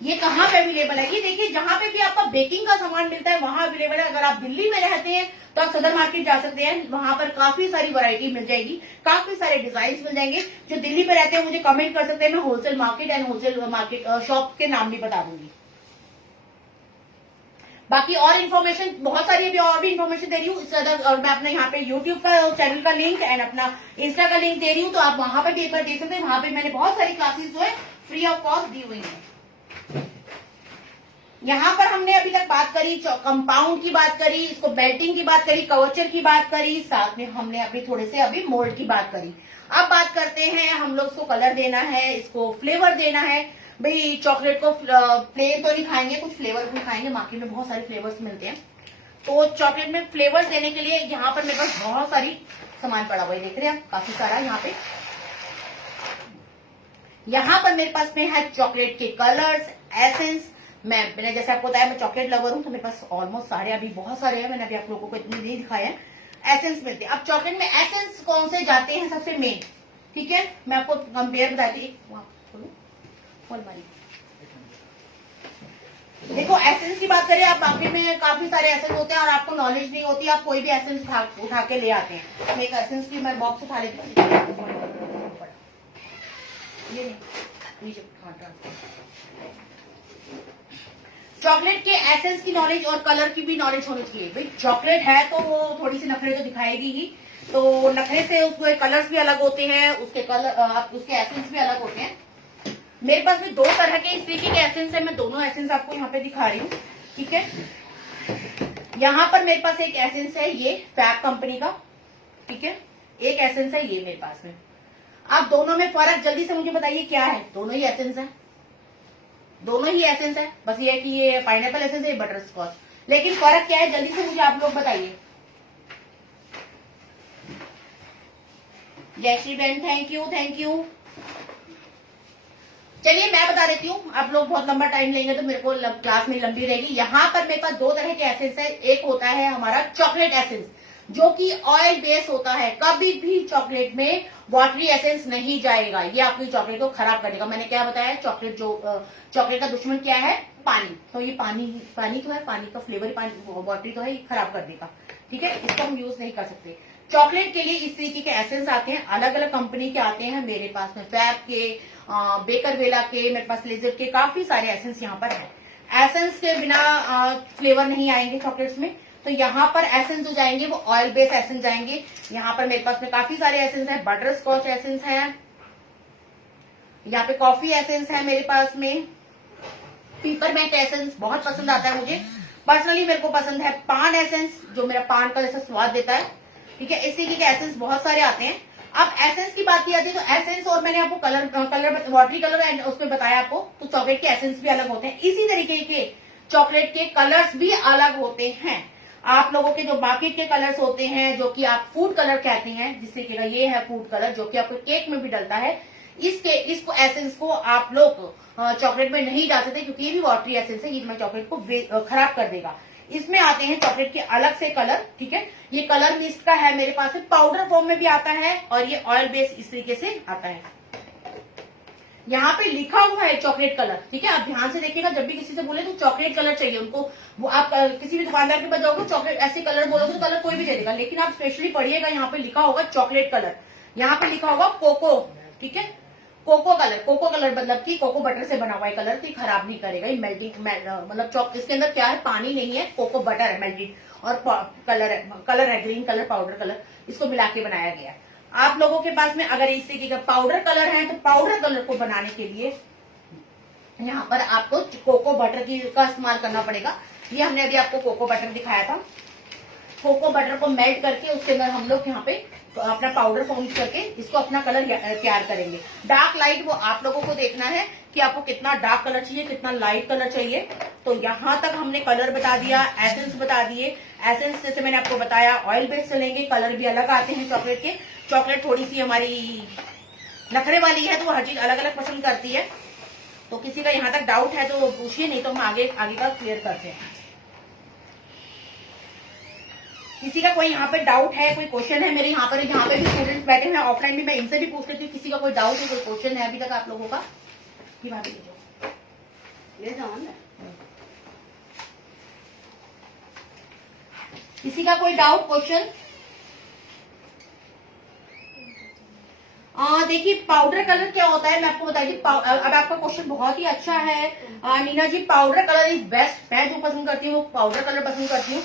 ये कहाँ पे अवेलेबल है? ये देखिए, जहां पे भी आपका बेकिंग का सामान मिलता है वहां अवेलेबल है। अगर आप दिल्ली में रहते हैं तो आप सदर मार्केट जा सकते हैं, वहां पर काफी सारी वैरायटी मिल जाएगी, काफी सारे डिजाइन मिल जाएंगे। जो दिल्ली में रहते हैं मुझे कमेंट कर सकते हैं, मैं wholesale market and wholesale market shop के नाम भी बता दूंगी। बाकी और इन्फॉर्मेशन बहुत सारी, अभी और भी इन्फॉर्मेशन दे रही हूँ इससे ज्यादा। और मैं अपने यहाँ पे यूट्यूब का चैनल का लिंक एंड अपना इंस्टा का लिंक दे रही हूँ, तो आप वहां पर भी एक बार देख सकते हैं। वहां पे मैंने बहुत सारी क्लासेस जो है फ्री ऑफ कॉस्ट दी हुई है। यहाँ पर हमने अभी तक बात करी कंपाउंड की, बात करी इसको बेल्टिंग की, बात करी कवर्चर की, बात करी, साथ में हमने अभी थोड़े से अभी मोल्ड की बात करी। अब बात करते हैं, हम लोग इसको कलर देना है, इसको फ्लेवर देना है। भाई चॉकलेट को प्लेन तो नहीं खाएंगे, कुछ फ्लेवर भी खाएंगे, मार्केट में बहुत सारे फ्लेवर्स मिलते हैं। तो चॉकलेट में फ्लेवर्स देने के लिए यहाँ पर मेरे पास बहुत सारी सामान पड़ा हुआ है, देख रहे हैं आप, काफी सारा यहाँ पे। यहाँ पर मेरे पास में है चॉकलेट के कलर्स, एसेंस। मैंने जैसे आपको बताया मैं चॉकलेट लवर हूं, तो मेरे पास ऑलमोस्ट सारे, अभी बहुत सारे हैं, मैंने अभी आप लोगों को इतने नहीं दिखाए हैं। एसेंस मिलते हैं। अब चॉकलेट में एसेंस कौन से जाते हैं सबसे मेन? ठीक है, मैं आपको कंपेयर बताती हूँ। देखो, एसेंस की बात करें, आप मार्केट में काफी सारे एसेंस होते हैं और आपको नॉलेज नहीं होती, आप कोई भी एसेंस उठा के ले आते हैं। मैं एक एसेंस की मैं बॉक्स उठा लेती हूँ, ये नहीं, चॉकलेट के एसेंस की नॉलेज और कलर की भी नॉलेज होनी चाहिए। भाई चॉकलेट है तो वो थोड़ी सी नखरे तो दिखाएगी ही, तो नखरे से उसके कलर्स भी अलग होते हैं, उसके कलर उसके एसेंस भी अलग होते हैं। मेरे पास भी 2 तरह के इस तरीके के एसेंस है, मैं दोनों एसेंस आपको यहाँ पे दिखा रही हूँ। ठीक है, यहाँ पर मेरे पास एक एसेंस है ये फैब कंपनी का। ठीक है, एक एसेंस है ये मेरे पास में। आप दोनों में फर्क जल्दी से मुझे बताइए क्या है? दोनों ही एसेंस है, दोनों ही एसेंस है, बस ये है कि ये पाइनएप्पल एसेंस है, ये बटर स्कॉच। लेकिन फर्क क्या है जल्दी से मुझे आप लोग बताइए। जयश्री बहन थैंक यू, थैंक यू। चलिए मैं बता देती हूँ, आप लोग बहुत लंबा टाइम लेंगे तो मेरे को क्लास में लंबी रहेगी। यहाँ पर मेरे पास 2 तरह के एसेंस है। एक होता है हमारा चॉकलेट एसेंस, जो कि ऑयल बेस होता है। कभी भी चॉकलेट में वाटरी एसेंस नहीं जाएगा, ये आपकी चॉकलेट को खराब कर देगा। मैंने क्या बताया, चॉकलेट चॉकलेट का दुश्मन क्या है? पानी। तो ये पानी तो है, पानी का फ्लेवर ही पानी, वाटरी तो है, ये खराब कर देगा। ठीक है, इसको हम यूज नहीं कर सकते। चॉकलेट के लिए इस तरीके के एसेंस आते हैं, अलग अलग कंपनी के आते हैं मेरे पास में, फैब के, बेकरवेला के, मेरे पास लेजर के, काफी सारे एसेंस यहाँ पर है। एसेंस के बिना फ्लेवर नहीं आएंगे चॉकलेट्स में, तो यहाँ पर एसेंस जो जाएंगे वो ऑयल बेस्ड एसेंस जाएंगे। यहाँ पर मेरे पास में काफी सारे एसेंस है, बटर स्कॉच एसेंस है, यहाँ पे कॉफी एसेंस है मेरे पास में, पीपरमेंट एसेंस बहुत पसंद आता है मुझे पर्सनली। मेरे को पसंद है पान एसेंस, जो मेरा पान का जैसा स्वाद देता है। ठीक है, इस तरीके के एसेंस बहुत सारे आते हैं। अब एसेंस की बात की जाती है तो एसेंस, और मैंने आपको कलर वाटरी कलर एंड उसमें बताया आपको, तो चॉकलेट के एसेंस भी अलग होते हैं। इसी तरीके के चॉकलेट के कलर्स भी अलग होते हैं। आप लोगों के जो मार्केट के कलर्स होते हैं, जो कि आप फूड कलर कहते हैं, जिससे कि ये है फूड कलर, जो कि आपको केक में भी डलता है, इसको एसेंस को आप लोग चॉकलेट में नहीं डाल सकते, क्योंकि ये भी वाटरी एसेंस है, ये मैं चॉकलेट को खराब कर देगा। इसमें आते हैं चॉकलेट के अलग से कलर। ठीक है, ये कलर मिस्ट का है मेरे पास, पाउडर फॉर्म में भी आता है, और ये ऑयल बेस्ड इस तरीके से आता है। यहाँ पे लिखा हुआ है चॉकलेट कलर। ठीक है, आप ध्यान से देखिएगा, जब भी किसी से बोले तो चॉकलेट कलर चाहिए उनको, वो आप किसी भी दुकानदार के पास जाओगे चॉकलेट ऐसे कलर बोलोगे तो कलर कोई भी दे देगा, लेकिन आप स्पेशली पढ़िएगा, यहाँ पे लिखा होगा चॉकलेट कलर, यहाँ पे लिखा होगा कोको। ठीक है, कोको कलर मतलब कि कोको बटर से बना हुआ है कलर, तो खराब नहीं करेगा, ये मेल्टिंग मतलब इसके अंदर क्या है, पानी नहीं है, कोको बटर है मेल्टेड, और कलर है ग्रीन कलर, पाउडर कलर, इसको मिला के बनाया गया है। आप लोगों के पास में अगर इस तरीके का पाउडर कलर है, तो पाउडर कलर को बनाने के लिए यहाँ पर आपको कोको बटर का इस्तेमाल करना पड़ेगा। ये हमने अभी आपको कोको बटर दिखाया था। कोको बटर को मेल्ट करके उसके अंदर हम लोग यहाँ पे अपना पाउडर फॉर्म करके इसको अपना कलर तैयार करेंगे। डार्क लाइट वो आप लोगों को देखना है कि आपको कितना डार्क कलर चाहिए, कितना लाइट कलर चाहिए। तो यहाँ तक हमने कलर बता दिया, एसेंस बता दिए। एसेंस जैसे मैंने आपको बताया ऑयल बेस्ड चलेंगे, कलर भी अलग आते हैं चॉकलेट के। चॉकलेट थोड़ी सी हमारी नखरे वाली है तो वो हर चीज अलग अलग पसंद करती है। तो किसी का यहाँ तक डाउट है तो पूछिए, नहीं तो हम आगे का क्लियर करते हैं। किसी का कोई यहाँ पे डाउट है, कोई क्वेश्चन है? मेरे यहाँ पे भी स्टूडेंट्स बैठे हैं, ऑफलाइन भी मैं इनसे भी पूछ लेती हूँ। किसी का कोई डाउट है, कोई क्वेश्चन है अभी तक आप लोगों का? ले जाओ ना। किसी का कोई डाउट, क्वेश्चन? देखिए पाउडर कलर क्या होता है मैं आपको बताइए। अब आपका क्वेश्चन बहुत ही अच्छा है Neena ji. Powder colour is best. मैं जो पसंद करती हूँ पाउडर कलर पसंद करती हूँ।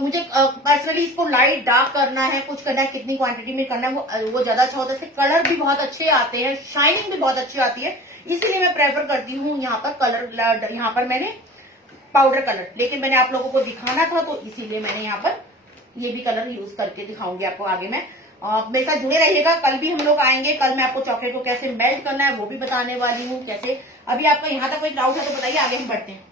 मुझे पर्सनली इसको लाइट डार्क करना है, कुछ करना है, कितनी क्वांटिटी में करना है वो ज्यादा अच्छा होता है। इसके कलर भी बहुत अच्छे आते हैं, शाइनिंग भी बहुत अच्छी आती है, इसीलिए मैं प्रेफर करती हूँ यहाँ पर कलर। यहाँ पर मैंने पाउडर कलर, लेकिन मैंने आप लोगों को दिखाना था तो इसीलिए मैंने यहाँ पर ये भी कलर यूज करके दिखाऊंगी आपको आगे मैं। मेरे साथ जुड़े रहिएगा, कल भी हम लोग आएंगे। कल मैं आपको चॉकलेट को कैसे मेल्ट करना है वो भी बताने वाली हूँ, कैसे। अभी आपका यहाँ तक कोई डाउट है तो बताइए, आगे हम बढ़ते हैं।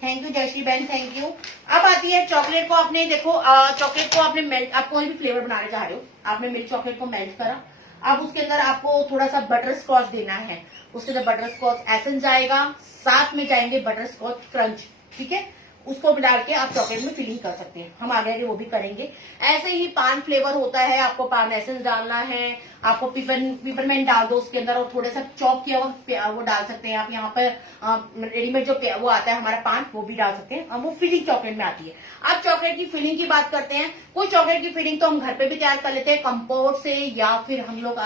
थैंक यू जयश्री बहन, थैंक यू। अब आती है चॉकलेट को आपने देखो, चॉकलेट को आपने मेल्ट, आप कोई भी फ्लेवर बनाने चाह रहे हो, आपने मिल्क चॉकलेट को मेल्ट करा। अब उसके अंदर आपको थोड़ा सा बटर स्कॉच देना है। उसके अंदर बटर स्कॉच एसेंस जाएगा, साथ में जाएंगे बटर स्कॉच क्रंच, ठीक है। उसको भी डाल के आप चॉकलेट में फिलिंग कर सकते हैं, हम आगे वो भी करेंगे। ऐसे ही पान फ्लेवर होता है, आपको पान एसेंस डालना है, आपको पिपरमेंट डाल दो उसके अंदर, और थोड़ा सा चॉप किया हुआ वो डाल सकते हैं आप। यहाँ पर रेडीमेड जो वो आता है हमारा पान, वो भी डाल सकते हैं, वो फिलिंग चॉकलेट में आती है। अब चॉकलेट की फिलिंग की बात करते हैं। कोई चॉकलेट की फिलिंग तो हम घर पे भी तैयार कर लेते हैं, कंपोट से, या फिर हम लोग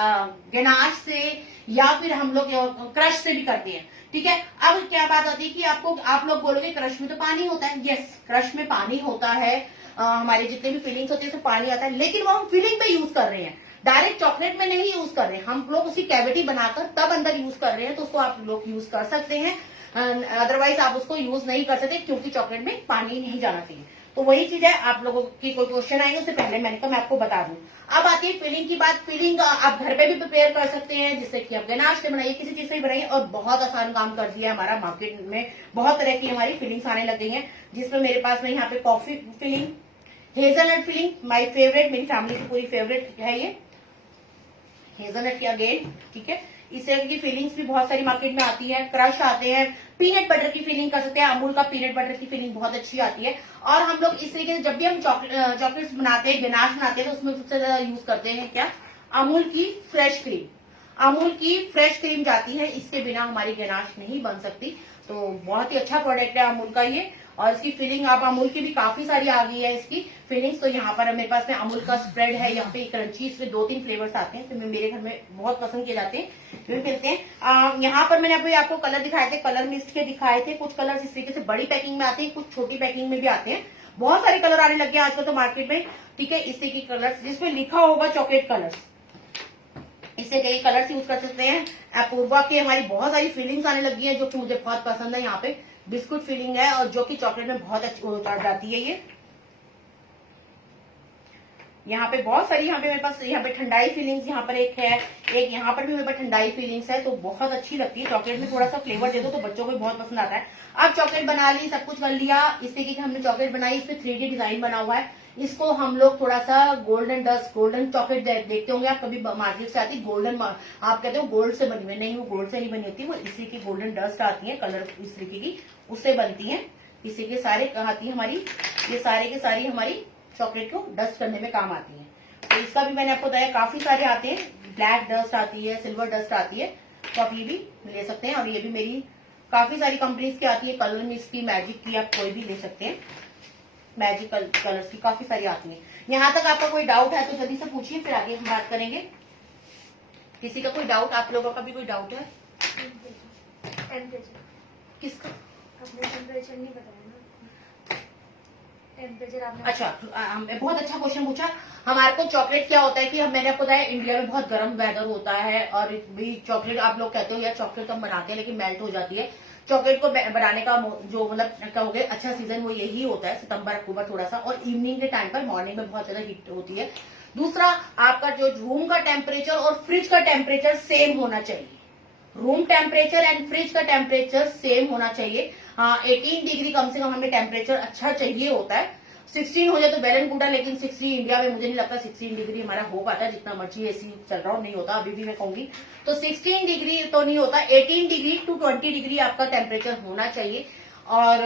गनाश से, या फिर हम लोग क्रश से भी करते हैं, ठीक है। अब क्या बात आती है कि आप लोग बोलोगे क्रश में तो पानी होता है। यस, क्रश में पानी होता है, हमारे जितने भी फिलिंग्स होती है उसमें पानी आता है, लेकिन वो हम फिलिंग पे यूज कर रहे हैं, डायरेक्ट चॉकलेट में नहीं यूज कर रहे हैं। हम लोग उसकी कैविटी बनाकर तब अंदर यूज कर रहे हैं, तो उसको आप लोग यूज कर सकते हैं, अदरवाइज आप उसको यूज नहीं कर सकते, क्योंकि चॉकलेट में पानी नहीं जाना चाहिए। तो वही चीज है, आप लोगों की कोई क्वेश्चन आएंगे उससे पहले मैंने कहा मैं आपको बता दूं। अब आती है फिलिंग की बात। फिलिंग आप घर पे भी प्रिपेयर कर सकते हैं, जिससे कि आप गनाश से बनाइए, किसी चीज से भी बनाइए, और बहुत आसान काम कर दिया है हमारा। मार्केट में बहुत तरह की हमारी फिलिंग्स आने लग गई हैं, जिसमें मेरे पास में यहाँ पे coffee filling, hazelnut filling, my favourite, मेरी फैमिली की पूरी फेवरेट है ये हेजलनट की अगेन, ठीक है। इस तरह की फीलिंग्स भी बहुत सारी मार्केट में आती है। क्रश आते हैं, पीनट बटर की फीलिंग कर सकते हैं, अमूल का पीनट बटर की फीलिंग बहुत अच्छी आती है। और हम लोग इस तरीके से जब भी हम चॉकलेट्स बनाते हैं, गनाश बनाते हैं, तो उसमें सबसे ज्यादा यूज करते हैं क्या, अमूल की फ्रेश क्रीम। अमूल की फ्रेश क्रीम जाती है, इसके बिना हमारी गनाश नहीं बन सकती। तो बहुत ही अच्छा प्रोडक्ट है अमूल का ये। और इसकी फिलिंग आप अमूल की भी काफी सारी आ गई है इसकी फिलिंग्स। तो यहाँ पर मेरे पास में अमूल का स्प्रेड है, यहाँ पे क्रंची, इसमें 2-3 फ्लेवर्स आते हैं, तो मेरे घर में बहुत पसंद किए जाते हैं, जो मिलते हैं। यहाँ पर मैंने अभी आपको कलर दिखाए थे, कलर मिस्ट के दिखाए थे। कुछ कलर इस तरीके से बड़ी पैकिंग में आते हैं, कुछ छोटी पैकिंग में भी आते हैं। बहुत सारे कलर आने लग गए आजकल तो मार्केट में, ठीक है। इस तरीके के कलर्स जिसमें लिखा होगा चॉकलेट कलर्स, इससे कई कलर्स यूज कर सकते हैं। अपूर्वा की हमारी बहुत सारी फीलिंग्स आने लगी है, जो कि मुझे बहुत पसंद है। यहाँ पे बिस्कुट फीलिंग है, और जो कि चॉकलेट में बहुत अच्छी उतर जाती है ये। यहाँ पे बहुत सारी, यहाँ पे मेरे पास यहाँ पे ठंडाई फीलिंग्स यहाँ पर एक है, एक यहाँ पर भी मेरे पास ठंडाई फीलिंग्स है, तो बहुत अच्छी लगती है। चॉकलेट में थोड़ा सा फ्लेवर दे दो तो बच्चों को भी बहुत पसंद आता है। अब चॉकलेट बना ली, सब कुछ कर लिया, इस तरीके की हमने चॉकलेट बनाई, इस पे 3D डिजाइन बना हुआ है। इसको हम लोग थोड़ा सा गोल्डन डस्ट, गोल्डन चॉकलेट देखते होंगे आप कभी मार्केट से आती, गोल्डन, आप कहते हो गोल्ड से बनी हुई, नहीं वो गोल्ड से नहीं बनी होती, वो इसी की गोल्डन डस्ट आती है, कलर इस तरीके की उससे बनती है। इसी के सारे आती है हमारी, ये सारे के सारी हमारी चॉकलेट को डस्ट करने में काम आती है। तो इसका भी मैंने आपको बताया, काफी सारे आते हैं, ब्लैक डस्ट आती है, सिल्वर डस्ट आती है, तो आप ये भी ले सकते हैं। और ये भी मेरी काफी सारी कंपनीज की आती है, कलर मिस्ट की, मैजिक की, आप कोई भी ले सकते हैं, मैजिक कलर्स की काफी सारी आती है। यहाँ तक आपका कोई डाउट है तो जल्दी से पूछिए, फिर आगे हम बात करेंगे। किसी का कोई डाउट, आप लोगों का भी कोई डाउट है? किसका? आपने टेम्परेचर नहीं बताया ना, टेम्परेचर आपने। अच्छा, बहुत अच्छा क्वेश्चन पूछा। हमारे को चॉकलेट क्या होता है कि मैंने आपको बताया इंडिया में बहुत गर्म वेदर होता है, और भी चॉकलेट आप लोग कहते हो यार चॉकलेट तो हम बनाते हैं लेकिन मेल्ट हो जाती है। चॉकलेट को बनाने का जो मतलब कहोगे अच्छा सीजन वो यही होता है, सितंबर अक्टूबर थोड़ा सा, और इवनिंग के टाइम पर, मॉर्निंग में बहुत ज्यादा हीट होती है। दूसरा, आपका जो रूम का टेम्परेचर और फ्रिज का टेम्परेचर सेम होना चाहिए। रूम टेम्परेचर एंड फ्रिज का टेम्परेचर सेम होना चाहिए। हाँ, 18 डिग्री कम से कम हमें टेम्परेचर अच्छा चाहिए होता है। 16 हो जाए तो वेल एंड गुड है, लेकिन 16 इंडिया में मुझे नहीं लगता 16 डिग्री हमारा हो पाता है, जितना मर्जी एसी चल रहा हो नहीं होता, अभी भी मैं कहूंगी। तो 16 डिग्री तो नहीं होता, 18 डिग्री टू 20 डिग्री आपका टेम्परेचर होना चाहिए, और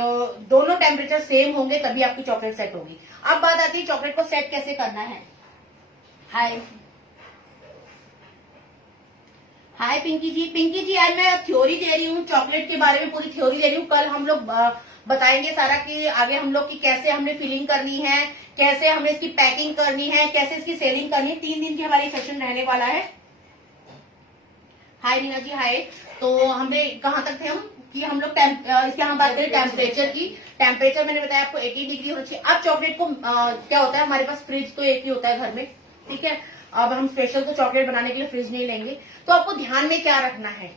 दोनों टेम्परेचर सेम होंगे तभी आपकी चॉकलेट सेट होगी। अब बात आती है चॉकलेट को सेट कैसे करना है। हाय पिंकी जी, आज मैं थ्योरी दे रही हूँ चॉकलेट के बारे में, पूरी थ्योरी दे रही हूँ। कल हम लोग बताएंगे सारा कि आगे हम लोग की कैसे हमने फिलिंग करनी है, कैसे हमें इसकी पैकिंग करनी है, कैसे इसकी सेलिंग करनी है। 3 दिन की हमारी सेशन रहने वाला है। हाय रीना जी, हाय। तो हमने कहाँ तक थे हम कि हम लोग इसके हम बात करें टेम्परेचर की। टेम्परेचर मैंने बताया आपको 80 डिग्री होना चाहिए। अब चॉकलेट को क्या होता है, हमारे पास फ्रिज तो एक ही होता है घर में, ठीक है। अब हम स्पेशल तो चॉकलेट बनाने के लिए फ्रिज नहीं लेंगे, तो आपको ध्यान में क्या रखना है,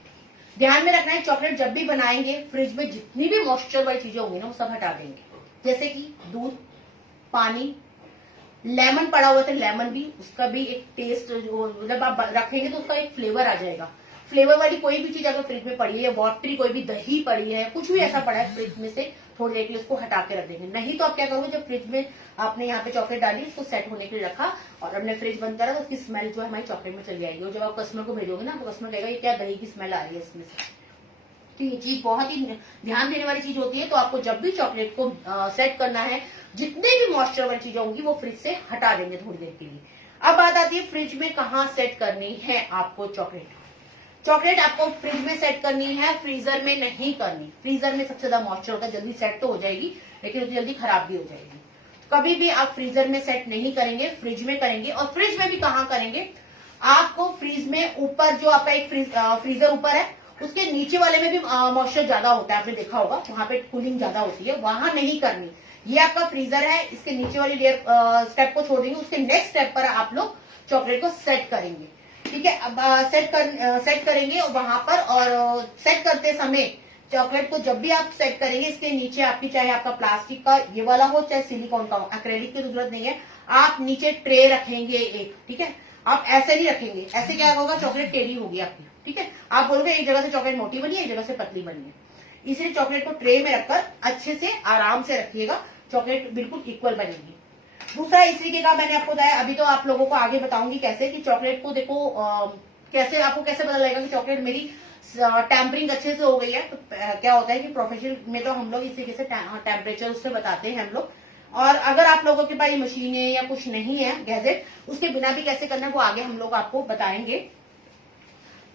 ध्यान में रखना है चॉकलेट जब भी बनाएंगे फ्रिज में जितनी भी मॉइस्चर वाली चीजें होंगी ना वो सब हटा देंगे। जैसे कि दूध, पानी, लेमन पड़ा हुआ था, लेमन भी, उसका भी एक टेस्ट, जब आप रखेंगे तो उसका एक फ्लेवर आ जाएगा। फ्लेवर वाली कोई भी चीज अगर फ्रिज में पड़ी है, या वाटरी कोई भी दही पड़ी है, कुछ भी ऐसा पड़ा है फ्रिज में से, थोड़ी देर के लिए उसको हटा के रख देंगे। नहीं तो आप क्या करोगे, जब फ्रिज में आपने यहाँ पे चॉकलेट डाली, उसको सेट होने के लिए रखा और हमने फ्रिज बंद करा, तो उसकी स्मेल जो है हमारी चॉकलेट में चली आएगी। और जब आप कस्टमर को भेजोगे ना, तो कस्टमर कहेगा ये क्या दही की स्मेल आ रही है इसमें से। तो ये चीज बहुत ही ध्यान देने वाली चीज होती है। तो आपको जब भी चॉकलेट को सेट करना है, जितने भी मॉइस्चर वाली चीजें होंगी वो फ्रिज से हटा देंगे थोड़ी देर के लिए। अब बात आती है फ्रिज में कहाँ सेट करनी है आपको चॉकलेट। चॉकलेट आपको फ्रिज में सेट करनी है, फ्रीजर में नहीं करनी। फ्रीजर में सबसे ज्यादा मॉइस्चर होता है, जल्दी सेट तो हो जाएगी लेकिन उतनी जल्दी खराब भी हो जाएगी। कभी भी आप फ्रीजर में सेट नहीं करेंगे, फ्रिज में करेंगे। और फ्रिज में भी कहाँ करेंगे, आपको फ्रिज में ऊपर जो आपका एक फ्रीजर ऊपर है, उसके नीचे वाले में भी मॉइस्चर ज्यादा होता है, आपने देखा होगा, वहां पे कूलिंग ज्यादा होती है, वहां नहीं करनी। ये आपका फ्रीजर है, इसके नीचे वाली लेयर स्टेप को छोड़ देंगे, उसके नेक्स्ट स्टेप पर आप लोग चॉकलेट को सेट करेंगे, ठीक है। अब सेट करेंगे और वहां पर, और सेट करते समय चॉकलेट को जब भी आप सेट करेंगे, इसके नीचे आपकी, चाहे आपका प्लास्टिक का ये वाला हो चाहे सिलिकॉन का हो, एक्रेलिक की जरूरत नहीं है, आप नीचे ट्रे रखेंगे एक, ठीक है। आप ऐसे नहीं रखेंगे, ऐसे क्या होगा, चॉकलेट टेढ़ी होगी आपकी, ठीक है। आप बोलोगे एक जगह से चॉकलेट मोटी बनी है, एक जगह से पतली बनी है, इसलिए चॉकलेट को ट्रे में रखकर अच्छे से आराम से रखिएगा, चॉकलेट बिल्कुल इक्वल बनेगी। दूसरा इस तरीके का मैंने आपको बताया, अभी तो आप लोगों को आगे बताऊंगी कैसे कि चॉकलेट को देखो कैसे आपको कैसे पता लगेगा कि चॉकलेट मेरी टेम्परिंग अच्छे से हो गई है। तो क्या होता है कि प्रोफेशनल में तो हम लोग इस तरीके से टेम्परेचर उससे बताते हैं हम लोग। और अगर आप लोगों के पास ये मशीनें या कुछ नहीं है गैजेट, उसके बिना भी कैसे करना है वो आगे हम लोग आपको बताएंगे।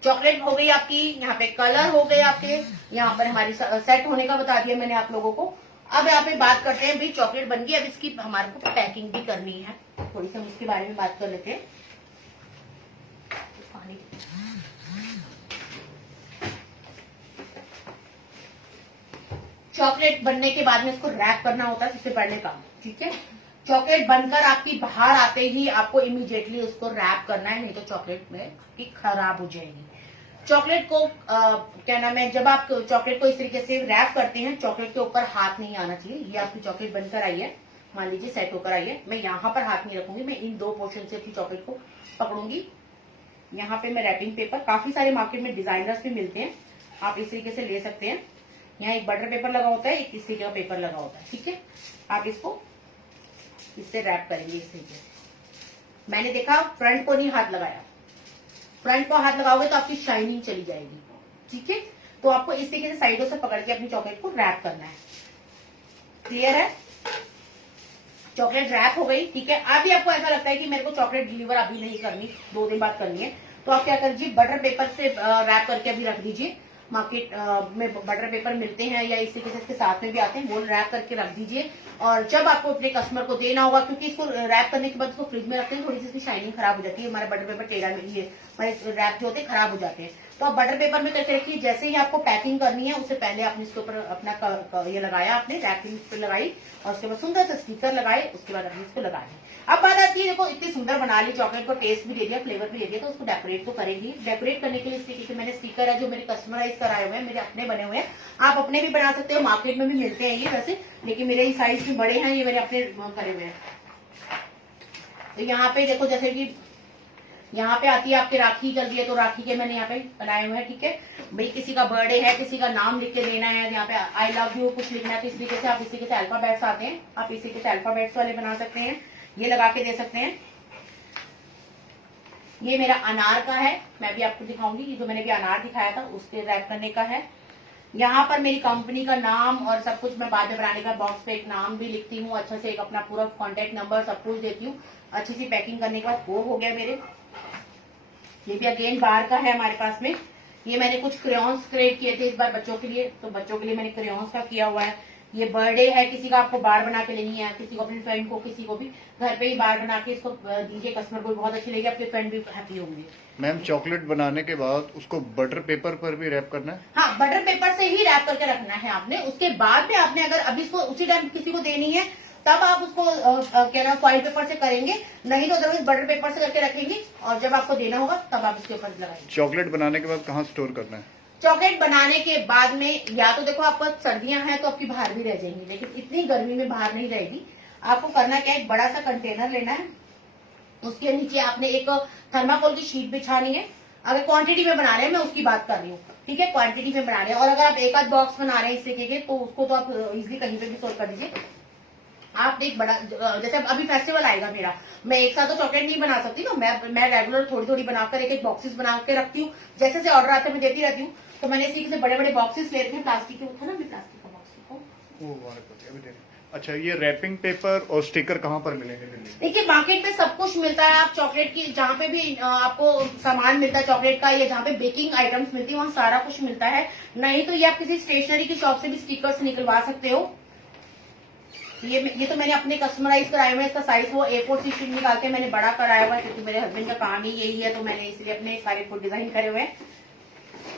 चॉकलेट हो गई आपकी, यहाँ पे कलर हो गए आपके, यहाँ पर हमारी सेट होने का बता दिया मैंने आप लोगों को। अब यहाँ पे बात करते हैं, भाई चॉकलेट बन गई, अब इसकी हमारे को पैकिंग भी करनी है, थोड़ी सी हम इसके बारे में बात कर लेते हैं। पानी चॉकलेट बनने के बाद में इसको रैप करना होता है सबसे पहले काम, ठीक है। चॉकलेट बनकर आपकी बाहर आते ही आपको इमीडिएटली उसको रैप करना है, नहीं तो चॉकलेट में आपकी खराब हो जाएगी। चॉकलेट को क्या नाम है, जब आप चॉकलेट को इस तरीके से रैप करते हैं, चॉकलेट के ऊपर हाथ नहीं आना चाहिए। ये आपकी चॉकलेट बनकर आई है, मान लीजिए सेट होकर आई है, मैं यहाँ पर हाथ नहीं रखूंगी, मैं इन दो पोर्शन से अपनी चॉकलेट को पकड़ूंगी। यहाँ पे मैं रैपिंग पेपर, काफी सारे मार्केट में डिजाइनर्स भी मिलते हैं, आप इस तरीके से ले सकते हैं। यहाँ एक बटर पेपर लगा होता है, एक इस तरीके का पेपर लगा होता है, ठीक है। आप इसको इससे रैप करेंगे इस तरीके से। मैंने देखा फ्रंट को नहीं हाथ लगाया, फ्रंट को हाथ लगाओगे तो आपकी शाइनिंग चली जाएगी, ठीक है। तो आपको इस तरीके से साइडों से पकड़ के अपनी चॉकलेट को रैप करना है। क्लियर है, चॉकलेट रैप हो गई, ठीक है। अभी आपको ऐसा लगता है कि मेरे को चॉकलेट डिलीवर अभी नहीं करनी, 2 दिन बाद करनी है, तो आप क्या करिए, बटर पेपर से रैप करके अभी रख दीजिए। मार्केट में बटर पेपर मिलते हैं या इस तरीके से इसके साथ में भी आते हैं, वो रैप करके रख दीजिए। और जब आपको अपने कस्टमर को देना होगा, क्योंकि इसको रैप करने के बाद इसको फ्रिज में रखते हैं, थोड़ी सी इसकी शाइनिंग खराब हो जाती है, हमारा बटर पेपर टेढ़ा में ये हमारे रैप जो होते हैं खराब हो जाते हैं, तो आप बटर पेपर में करके रखिए। जैसे ही आपको पैकिंग करनी है उससे पहले आपने इसके ऊपर अपना ये लगाया, आपने रैपिंग पे लगाई और उसके बाद सुंदर से स्टिकर लगाए, उसके बाद आपने इसको लगा दिया। अब बात आती है, देखो इतनी सुंदर बना ली, चॉकलेट को टेस्ट भी दे दिया, फ्लेवर भी दे दिया, तो उसको डेकोरेट तो करेंगी। डेकोरेट करने के लिए इस तरीके से मैंने स्टिकर है जो मेरे कस्टमराइज कराए हुए हैं, मेरे अपने बने हुए हैं, आप अपने भी बना सकते हो, मार्केट में भी मिलते हैं ये वैसे, लेकिन मेरे साइज भी बड़े हैं, ये मैंने अपने करे हुए हैं। तो यहाँ पे देखो जैसे कि यहाँ पे आती है आपकी राखी चल रही है, तो राखी के मैंने यहाँ पे बनाए हुए हैं। ठीक है भाई, किसी का बर्थडे है, किसी का नाम लिख के देना है, यहाँ पे आई लव यू कुछ लिखना है, तो इस तरीके से आप इस तरीके से अल्फाबेट्स आते हैं, आप इस तरीके से अल्फाबेट्स वाले बना सकते हैं, ये लगा के दे सकते हैं। ये मेरा अनार का है, मैं भी आपको दिखाऊंगी, ये जो मैंने भी अनार दिखाया था उसके रैप करने का है। यहाँ पर मेरी कंपनी का नाम और सब कुछ मैं बाद में बनाने का बॉक्स पे एक नाम भी लिखती हूँ, अच्छे से एक अपना पूरा कॉन्टेक्ट नंबर सब कुछ देती हूँ। अच्छी सी पैकिंग करने के बाद वो हो गया मेरे। ये भी अगेन बाहर का है हमारे पास में। ये मैंने कुछ क्रेयॉन्स क्रिएट किए थे इस बार बच्चों के लिए, तो बच्चों के लिए मैंने क्रेयॉन्स का किया हुआ है। ये बर्थडे है किसी का, आपको बार बना के लेनी है, किसी को अपने फ्रेंड को, किसी को भी घर पे ही बार बना के इसको दीजिए, कस्टमर को भी बहुत अच्छी लगेगी, आपके फ्रेंड भी हैप्पी होंगे। मैम चॉकलेट बनाने के बाद उसको बटर पेपर पर भी रैप करना है? हाँ, बटर पेपर से ही रैप करके रखना है आपने। उसके बाद में आपने अगर अभी इसको उसी टाइम किसी को देनी है तब आप उसको क्या ना फॉइल पेपर से करेंगे, नहीं तो अदरवाइज बटर पेपर से करके रखेंगे और जब आपको देना होगा तब आप इसके ऊपर लगाएंगे। चॉकलेट बनाने के बाद कहाँ स्टोर करना है? चॉकलेट बनाने के बाद में या तो देखो आपको सर्दियां हैं तो आपकी बाहर भी रह जाएंगी, लेकिन इतनी गर्मी में बाहर नहीं रहेगी। आपको करना क्या है, एक बड़ा सा कंटेनर लेना है, उसके नीचे आपने एक थर्माकोल की शीट बिछानी है। अगर क्वांटिटी में बना रहे हैं, मैं उसकी बात कर रही हूँ, ठीक है, क्वांटिटी में बना रहे हैं। और अगर आप एक आध बॉक्स बना रहे हैं इस तरीके के, तो उसको तो आप इजिली कहीं पे भी स्टोर कर दीजिए। आप एक बड़ा, जैसे अभी फेस्टिवल आएगा मेरा, मैं एक साथ तो चॉकलेट नहीं बना सकती ना, मैं रेगुलर थोड़ी थोड़ी बनाकर एक एक बॉक्सेस बना के रखती हूँ, जैसे जैसे ऑर्डर आते हैं मैं देती रहती हूँ। तो मैंने इसी से बड़े बड़े बॉक्सेस ले रखे हैं, प्लास्टिक के, था ना मैं प्लास्टिक का बॉक्स। अच्छा, ये रैपिंग पेपर और स्टिकर कहाँ पर मिलेंगे? देखिए मार्केट में सब कुछ मिलता है, आप चॉकलेट की जहाँ पे भी आपको सामान मिलता है चॉकलेट का, या जहाँ पे बेकिंग आइटम्स मिलती है वहाँ सारा कुछ मिलता है। नहीं तो ये आप किसी स्टेशनरी की शॉप से भी स्टिकर्स निकलवा सकते हो। ये तो मैंने अपने कस्टमराइज कराए हुए हैं, इसका साइज वो A4 शीट निकाल के मैंने बड़ा कराया हुआ है, क्योंकि मेरे हस्बैंड का काम ही यही है, तो मैंने इसलिए अपने सारे फूड डिजाइन करे हुए हैं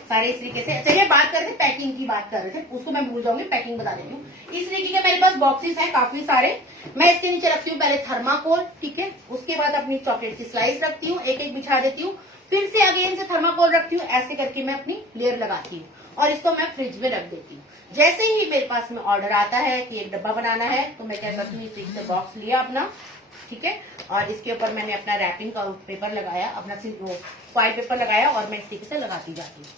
सारे इस तरीके से। चलिए बात कर रहे थे पैकिंग की, बात कर रहे थे, उसको मैं भूल जाऊंगी, पैकिंग बता देती हूँ। इस तरीके के मेरे पास बॉक्सेस हैं काफी सारे। मैं इसके नीचे रखती हूँ पहले थर्माकोल, ठीक है, उसके बाद अपनी चॉकलेट की स्लाइस रखती हूँ, एक एक बिछा देती हूँ, फिर से अगेन से थर्माकोल रखती हूँ, ऐसे करके मैं अपनी लेयर लगाती हूँ और इसको मैं फ्रिज में रख देती हूँ। जैसे ही मेरे पास में ऑर्डर आता है कि एक डब्बा बनाना है, तो मैं क्या करती हूँ, इस तरीके से बॉक्स लिया अपना, ठीक है, और इसके ऊपर मैंने अपना रैपिंग का पेपर लगाया, अपना फॉइल पेपर लगाया और मैं इस तरीके से लगाती जाती हूँ,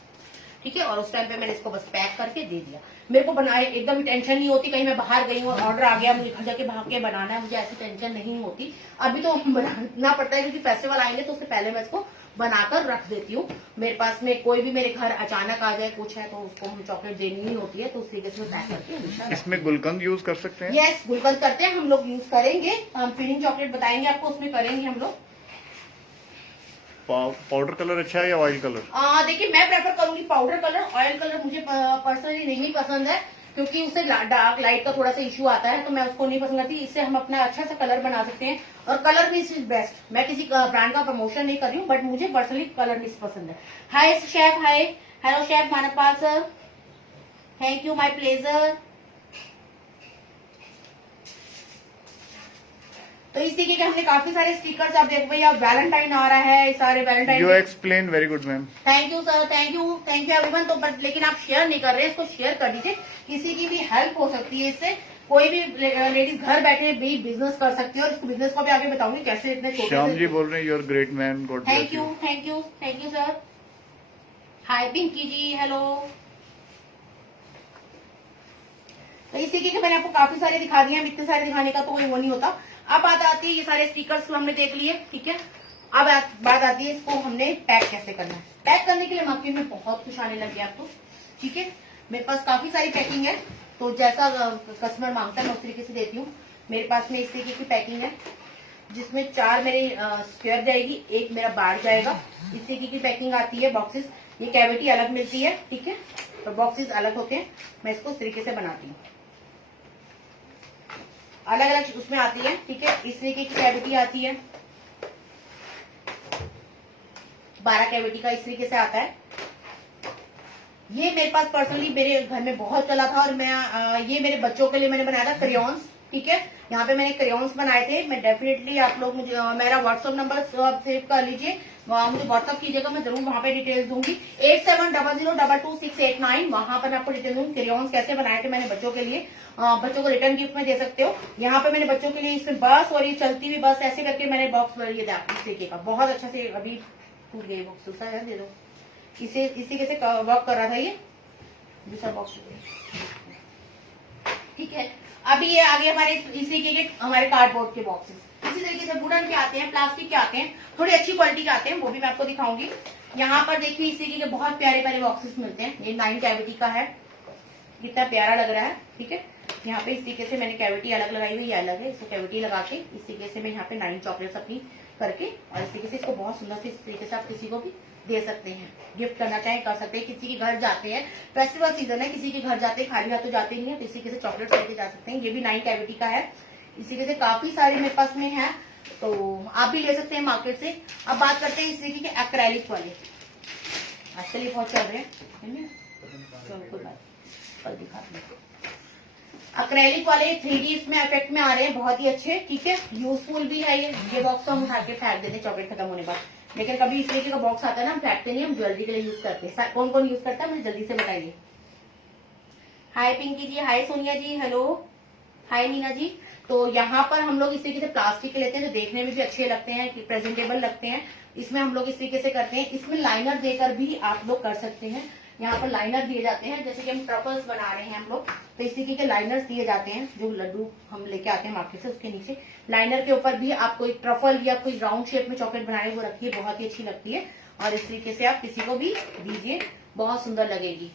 ठीक है। और उस टाइम पे मैंने इसको बस पैक करके दे दिया। मेरे को बनाए एकदम टेंशन नहीं होती, कहीं मैं बाहर गई हूँ और ऑर्डर आ गया, मुझे घर जाके भाग के बनाना है, मुझे ऐसी टेंशन नहीं होती। अभी तो बनाना पड़ता है क्योंकि फेस्टिवल आएंगे, तो उससे पहले मैं इसको बनाकर रख देती हूँ। मेरे पास में कोई भी मेरे घर अचानक आ जाए कुछ है, तो उसको हम चॉकलेट देनी ही होती है, तो उस तरीके से पैक करके। इसमें गुलकंद यूज कर सकते हैं? यस, गुलकंद करते हैं हम लोग, यूज करेंगे, हम फिलिंग चॉकलेट बताएंगे आपको, उसमें करेंगे हम लोग। पाउडर कलर अच्छा है या ऑयल कलर? देखिए मैं प्रेफर करूंगी पाउडर कलर, ऑयल कलर मुझे पर्सनली नहीं पसंद है, क्योंकि उससे डार्क लाइट का थोड़ा सा इश्यू आता है, तो मैं उसको नहीं पसंद करती। इससे हम अपना अच्छा सा कलर बना सकते हैं, और कलर भी इज बेस्ट। मैं किसी ब्रांड का प्रमोशन नहीं कर रही हूँ, बट मुझे पर्सनली कलर मिस पसंद है। Hi chef, hi, hello chef Manavpal sir, thank you, my pleasure. तो इस तरीके के हमने काफी सारे स्टिकर्स, आप देखो भैया वैलेंटाइन आ रहा है, सारे Valentine. You explain very good ma'am, thank you sir, thank you everyone. तो बट लेकिन आप शेयर नहीं कर रहे, इसको शेयर कर दीजिए, किसी की भी हेल्प हो सकती है इससे। कोई भी लेडीज घर बैठे भी बिजनेस कर सकती है, और इसको बिजनेस को भी आगे बताऊंगी कैसे इतने छोटे। श्याम जी बोल रहे हैं, you are great man, god bless thank you, thank you, thank you sir. Hi Pinky ji, hello. तो इस तरीके के मैंने आपको काफी सारे दिखा दिए हैं, इतने सारे दिखाने का तो कोई वो नहीं होता। अब बात आती है, ये सारे स्टिकर्स को हमने देख लिए, ठीक है। अब बात आती है इसको हमने पैक कैसे करना है। पैक करने के लिए मार्केट में बहुत कुछ आने लग गया आपको, ठीक है। मेरे पास काफी सारी पैकिंग है, तो जैसा कस्टमर मांगता है मैं उस तरीके से देती हूँ। मेरे पास में इस तरीके की पैकिंग है, जिसमें 4 मेरे स्क्वायर जाएगी, 1 मेरा बार जाएगा। इस तरीके की पैकिंग आती है बॉक्सेस, ये कैविटी अलग मिलती है, ठीक है, तो बॉक्सेस अलग होते हैं। मैं इसको इस तरीके से बनाती हूँ, अलग अलग उसमें आती है, ठीक है। इस तरीके की कैविटी आती है, 12 कैविटी का इस तरीके से आता है। ये मेरे पास पर्सनली मेरे घर में बहुत चला था, और मैं ये मेरे बच्चों के लिए मैंने बनाया था क्रेयॉन्स, ठीक है। यहाँ पे मैंने क्रेयॉन्स बनाए थे। मैं डेफिनेटली आप लोग मुझे मेरा व्हाट्सएप नंबर सेव कर लीजिए, वहाँ मुझे व्हाट्सअप कीजिएगा, मैं जरूर वहाँ पे डिटेल्स दूंगी। 8700222689 वहाँ पर मैं आपको डिटेल दूंगी। क्रेयॉन्स कैसे बनाए थे मैंने बच्चों के लिए, बच्चों को रिटर्न गिफ्ट में दे सकते हो। यहाँ पे मैंने बच्चों के लिए इसमें बस और ये चलती हुई बस ऐसे करके मैंने बॉक्स ये इस तरीके का बहुत अच्छा से अभी टूट गई बॉक्स, दूसरा है दे दो। इसी कैसे वर्क कर रहा था ये दूसरा बॉक्स, ठीक है। अभी ये आगे हमारे इसी के हमारे कार्डबोर्ड के बॉक्सेस इसी तरीके से वुडन के आते हैं, प्लास्टिक के आते हैं, थोड़ी अच्छी क्वालिटी के आते हैं, वो भी मैं आपको दिखाऊंगी। यहाँ पर देखिए इसी के बहुत प्यारे प्यारे बॉक्सेस मिलते हैं। ये 9 कैविटी का है, कितना प्यारा लग रहा है, ठीक है। यहाँ पे इस तरीके से मैंने कैविटी अलग लगाई हुई, ये अलग है, इसको कैविटी लगा के इस तरीके से मैं यहाँ पे 9 चॉकलेट्स अपनी करके और इस तरीके से इसको बहुत सुंदर से इस तरीके से आप किसी को भी दे सकते हैं, गिफ्ट करना चाहें कर सकते हैं। किसी के घर जाते हैं, फेस्टिवल सीजन है, किसी के घर जाते हैं, खाली हाथ तो जाते नहीं है, तो इसी तरीके से चॉकलेट लेके जा सकते हैं। ये भी 9 कैविटी का है, इसी तरीके से काफी सारे मेरे पास में है, तो आप भी ले सकते हैं मार्केट से। अब बात करते हैं इस तरीके के एक्रेलिक वाले, आजकल ये बहुत चल रहे हैं, कोई बात कल दिखाते हैं। एक्रेलिक वाले 3D इसमें इफेक्ट में आ रहे हैं, बहुत ही अच्छे, ठीक है, यूजफुल भी है। ये बॉक्स तो हम उठा के फेंक देते हैं चॉकलेट खत्म होने बाद, लेकिन कभी इस तरीके का बॉक्स आता है ना, हम फेंकते नहीं, हम ज्वेलरी के लिए यूज करते हैं। कौन कौन यूज करता है मुझे जल्दी से बताइए। हाय पिंकी जी, हाय सोनिया जी, हेलो, हाय मीना जी। तो यहाँ पर हम लोग इस तरीके से प्लास्टिक के लेते हैं, जो देखने में भी अच्छे लगते हैं, प्रेजेंटेबल लगते हैं। इसमें हम लोग इस तरीके से करते हैं, इसमें लाइनर देकर भी आप लोग कर सकते हैं। यहाँ पर लाइनर दिए जाते हैं, जैसे कि हम ट्रफल्स बना रहे हैं हम लोग, तो इस तरीके के लाइनर्स दिए जाते हैं, जो लड्डू हम लेके आते हैं मार्केट से, उसके नीचे लाइनर के ऊपर भी आप कोई ट्रफल या कोई राउंड शेप में चॉकलेट बनाने वो रखिए, बहुत ही अच्छी लगती है। और इस तरीके से आप किसी को भी दीजिए, बहुत सुंदर लगेगी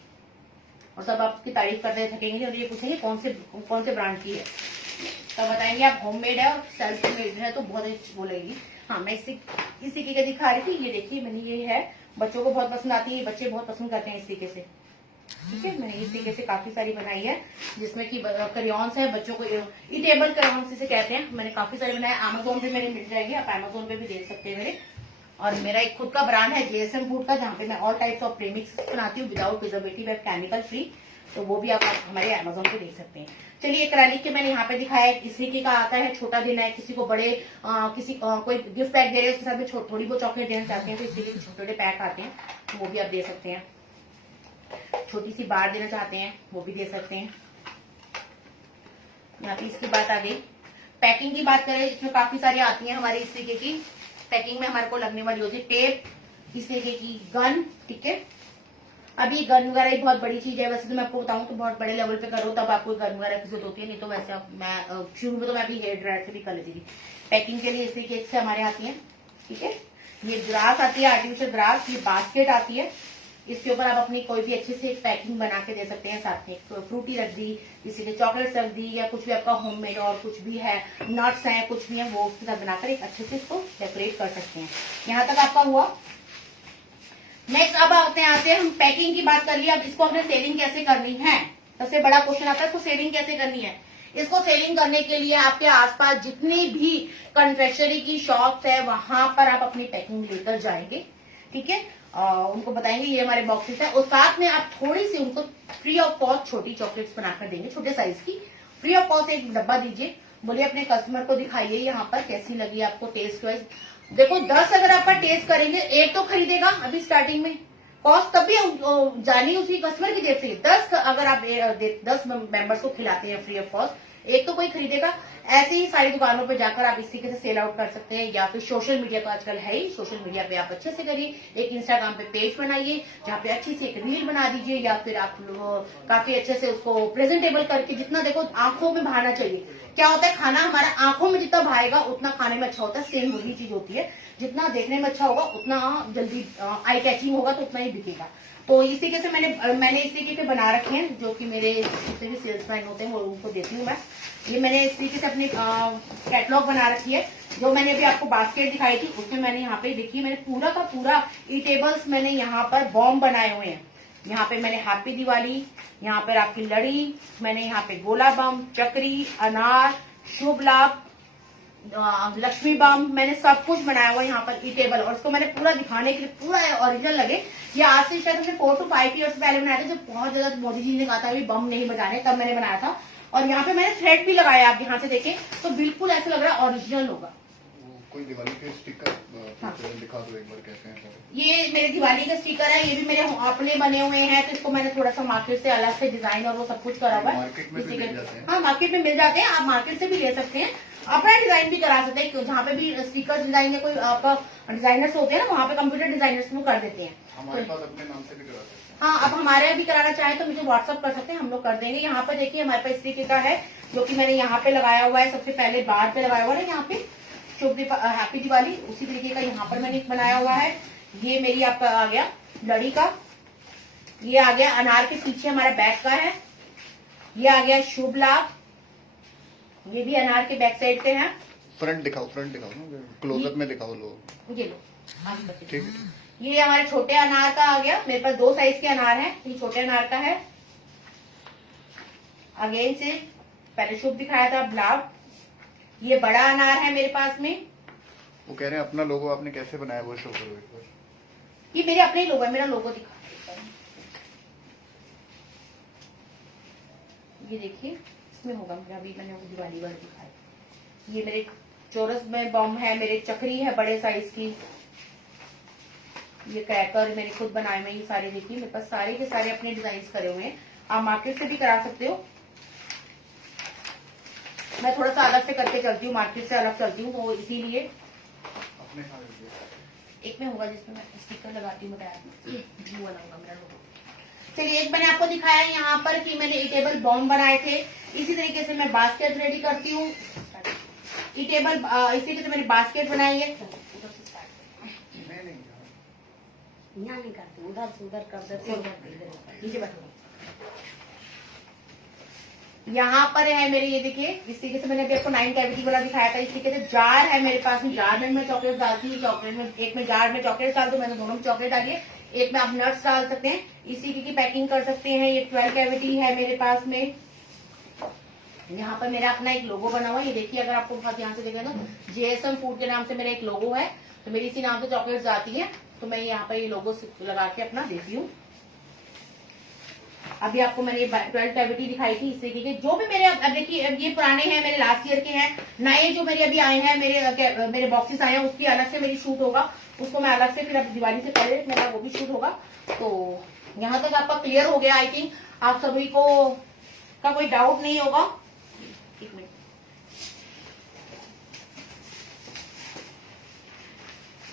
और सब आपकी तारीफ करते थकेंगे और ये पूछेंगे कौन से ब्रांड की है, तब बताएंगे आप होममेड है और सेल्फ मेड है, तो बहुत अच्छी बोलेगी। हाँ, मैं इसी तरीके दिखा रही थी, ये देखिए मैंने, ये है, बच्चों को बहुत पसंद आती है, बच्चे बहुत पसंद करते हैं इस तरीके से, ठीक है। मैंने इस तरीके से काफी सारी बनाई है, जिसमें कि क्रेयॉन्स है, बच्चों को ईटेबल क्रेयॉन्स जिसे कहते हैं, मैंने काफी सारे बनाए। अमेजोन पे मेरे मिल जाएंगे, आप अमेजोन पे भी देख सकते हैं मेरे। और मेरा एक खुद का ब्रांड है JSM फूड का, जहाँ पे मैं ऑल टाइप्स ऑफ प्रीमिक्स बनाती हूँ without preservative and chemical free, तो वो भी आप हमारे अमेजोन पे देख सकते हैं। चलिए एक्रेलिक के मैंने यहाँ पे दिखाया, इसी का आता है, छोटा देना है किसी को, बड़े कोई गिफ्ट पैक दे रहे हैं, उसके साथ में थोड़ी बहुत चॉकलेट देना चाहते हैं, तो इसी के छोटे छोटे पैक आते हैं, तो वो भी आप दे सकते हैं। छोटी सी बार देना चाहते हैं वो भी दे सकते हैं। यहाँ पे इसकी बात आ गई। पैकिंग की बात करें, इसमें काफी सारी आती है हमारी इस तरीके की पैकिंग में हमारे को लगने वाली होती है, टेप, इस तरीके की गन, ठीक है। अभी गन वगैरह ही बहुत बड़ी चीज है, वैसे तो मैं आपको बताऊं तो बहुत बड़े लेवल पे करो तब आपको गन वगैरह की जरूरत होती है, नहीं तो वैसे मैं शुरू में तो मैं अभी हेयर ड्रायर से भी कर लेती थी। पैकिंग के लिए इस तरीके से हमारे आती है, ठीक है। ये ग्रास आती है, आर्टिफिशियल ग्रास, ये बास्केट आती है, इसके ऊपर आप अपनी कोई भी अच्छे से पैकिंग बना के दे सकते हैं। साथ में तो फ्रूटी रख दी, किसी के चॉकलेट्स रख दी, या कुछ भी आपका होममेड और कुछ भी है, नट्स हैं, कुछ भी है, वो उसके साथ बनाकर एक अच्छे से इसको डेकोरेट कर सकते हैं। यहाँ तक आपका हुआ। नेक्स्ट अब आते हैं हम पैकिंग की बात कर लिया, अब इसको हमने सेलिंग कैसे करनी है, सबसे बड़ा क्वेश्चन आता है, इसको सेलिंग कैसे करनी है। इसको सेलिंग करने के लिए आपके आसपास जितनी भी कन्फेक्शनरी की शॉप्स है वहां पर आप अपनी पैकिंग लेकर जाएंगे, ठीक है। उनको बताएंगे ये हमारे बॉक्सेस है, और साथ में आप थोड़ी सी उनको फ्री ऑफ कॉस्ट छोटी चॉकलेट्स बनाकर देंगे, छोटे साइज की, फ्री ऑफ कॉस्ट एक डब्बा दीजिए, बोलिए अपने कस्टमर को दिखाइए यहाँ पर कैसी लगी आपको टेस्ट वाइज। देखो 10 अगर आप टेस्ट करेंगे, एक तो खरीदेगा अभी स्टार्टिंग में, कॉस्ट तब भी जानी उसी कस्टमर की देर से। 10 अगर आप 10 मेंबर्स को खिलाते हैं फ्री ऑफ कॉस्ट, एक तो कोई खरीदेगा। ऐसे ही सारी दुकानों पे जाकर आप इस तरीके से सेल आउट कर सकते हैं, या फिर सोशल मीडिया तो आजकल है ही, सोशल मीडिया पे आप अच्छे से करिए, एक इंस्टाग्राम पे पेज बनाइए जहाँ पे अच्छी सी एक रील बना दीजिए, या फिर आप काफी अच्छे से उसको प्रेजेंटेबल करके, जितना देखो आंखों में भाना चाहिए। क्या होता है, खाना हमारा आंखों में जितना भाएगा उतना खाने में अच्छा होता है, सेम वही चीज होती है, जितना देखने में अच्छा होगा उतना जल्दी आई कैचिंग होगा, तो उतना ही बिकेगा। तो इस तरीके से मैंने इस तरीके के बना रखे हैं, जो कि मेरे जितने भी सेल्समैन होते हैं वो उनको देती हूँ मैं। ये मैंने इस तरीके से अपनी कैटलॉग बना रखी है, जो मैंने अभी आपको बास्केट दिखाई थी उसमें मैंने यहाँ पे देखिए, मैंने पूरा का पूरा ईटेबल्स मैंने यहाँ पर बॉम्ब बनाए हुए हैं। यहाँ पे मैंने हैप्पी दिवाली, यहाँ पर आपकी लड़ी, मैंने यहाँ पे गोला बम, चक्री, अनार, शुभ लाभ, लक्ष्मी बम, मैंने सब कुछ बनाया हुआ यहाँ पर ईटेबल, और इसको मैंने पूरा दिखाने के लिए पूरा ओरिजिनल लगे। ये आज से शायद हमने 4 to 5 ईयर्स पहले बनाया था, जब बहुत ज्यादा मोदी जी ने कहा था बम नहीं बजाने, तब मैंने बनाया था। और यहाँ पे मैंने थ्रेड भी लगाया, आप यहाँ से देखें तो बिल्कुल ऐसा लग रहा है ओरिजिनल होगा। कोई दिवाली के स्टिकर हाँ। दिखा दो एक बार कैसे हैं सारे। ये मेरे दिवाली का स्टिकर है, ये भी मेरे अपने बने हुए हैं, तो इसको मैंने थोड़ा सा मार्केट से अलग से डिजाइन और वो सब कुछ करा हुआ है। मार्केट में भी इसी मिल के- जाते हैं। हाँ, मार्केट में मिल जाते हैं, आप मार्केट से भी ले सकते हैं, अपना डिजाइन भी करा सकते हैं। जहाँ पे भी स्टिकर डिजाइन में कोई आपका डिजाइनर्स होते हैं ना, वहाँ पे कंप्यूटर डिजाइनर्स वो कर देते हैं। हमारे पास अपने नाम से भी करा सकते हैं। हाँ, अब हमारे भी कराना चाहें तो मुझे व्हाट्सअप कर सकते हैं, हम लोग कर देंगे। यहाँ पे देखिए हमारे पास स्टिकर का है, जो कि मैंने यहाँ पे लगाया हुआ है, सबसे पहले बार पे लगाया हुआ है यहाँ पे शुभ हैप्पी दिवाली, उसी तरीके का यहाँ पर मैंने बनाया हुआ है। ये मेरी आपका आ गया लड़ी का, ये आ गया अनार के पीछे हमारा बैक का है, ये आ गया शुभ लाभ, ये भी अनार के बैक साइड पे है। फ्रंट दिखाओ ना, क्लोजअप में दिखाओ लोग। ये लो आगे बढ़ते हैं। ठीक है। ये हमारे छोटे अनार का आ गया, मेरे पास 2 साइज के अनार हैं, ये छोटे अनार का है। अगेन से पहले शुभ दिखाया था लाभ, ये बड़ा अनार है मेरे पास में। वो कह रहे हैं अपना लोगो आपने कैसे बनाया वो शो करो एक बार। ये मेरे अपने लोगो है, मेरा लोगो दिखा देता हूं। ये देखिए इसमें होगा मेरा, अभी मैंने वो दिवाली वाला दिखाया। ये मेरे चौरस में बम है, मेरे चक्री है बड़े साइज की, ये क्रैकर मैंने खुद बनाए हुए, ये सारे देखिए मेरे पास सारे के सारे अपने डिजाइन करे हुए हैं। आप मार्केट से भी करा सकते हो, मैं थोड़ा सा अलग से करके चलती हूँ, मार्केट से अलग चलती हूँ, तो इसीलिए अपने सारे दिए। एक में होगा जिसमें मैं स्टिकर लगाती हूँ, बताया ब्लू बनाऊंगा मेरा लोगो। चलिए, एक मैंने आपको दिखाया यहाँ पर कि मैंने ईटेबल बॉम्ब बनाए थे, इसी तरीके से मैं बास्केट रेडी करती हूँ। ईटेबल इसी तरीके से मैंने बास्केट बनाई है। यहाँ नहीं करती, उधर से उधर कर देते हैं, नीचे बैठो। यहाँ पर है मेरे, ये देखिए इस तरीके से मैंने अभी आपको 9 कैविटी वाला दिखाया था। इस तरीके से जार है मेरे पास में, जार में मैं चॉकलेट डालती हूँ, चॉकलेट में एक में जार में चॉकलेट डाल दो, मैंने दोनों में चॉकलेट डाली है, एक में आप नट्स डाल सकते हैं, इसी की पैकिंग कर सकते हैं। ये 12 कैविटी है मेरे पास में। यहाँ पर मेरा अपना एक लोगो बना हुआ है, ये देखिए अगर आपको बहुत ध्यान से देखें ना, JSM फूड के नाम से मेरा एक लोगो है, तो मेरी इसी नाम से चॉकलेट्स आती है, तो मैं यहाँ पर ये लोगो लगा के अपना देती हूँ। अभी आपको मैंने 12 कैविटी दिखाई थी, इससे कि जो भी मेरे, अब देखिए अब ये पुराने हैं, मेरे लास्ट ईयर के हैं, नए जो मेरे अभी आए हैं, मेरे बॉक्सेस आए हैं, उसकी अलग से मेरी शूट होगा, उसको मैं अलग से फिर अब दिवाली से पहले मेरा वो भी शूट होगा। तो यहाँ तक आपका क्लियर हो गया, आई थिंक आप सभी को का कोई डाउट नहीं होगा। एक मिनट,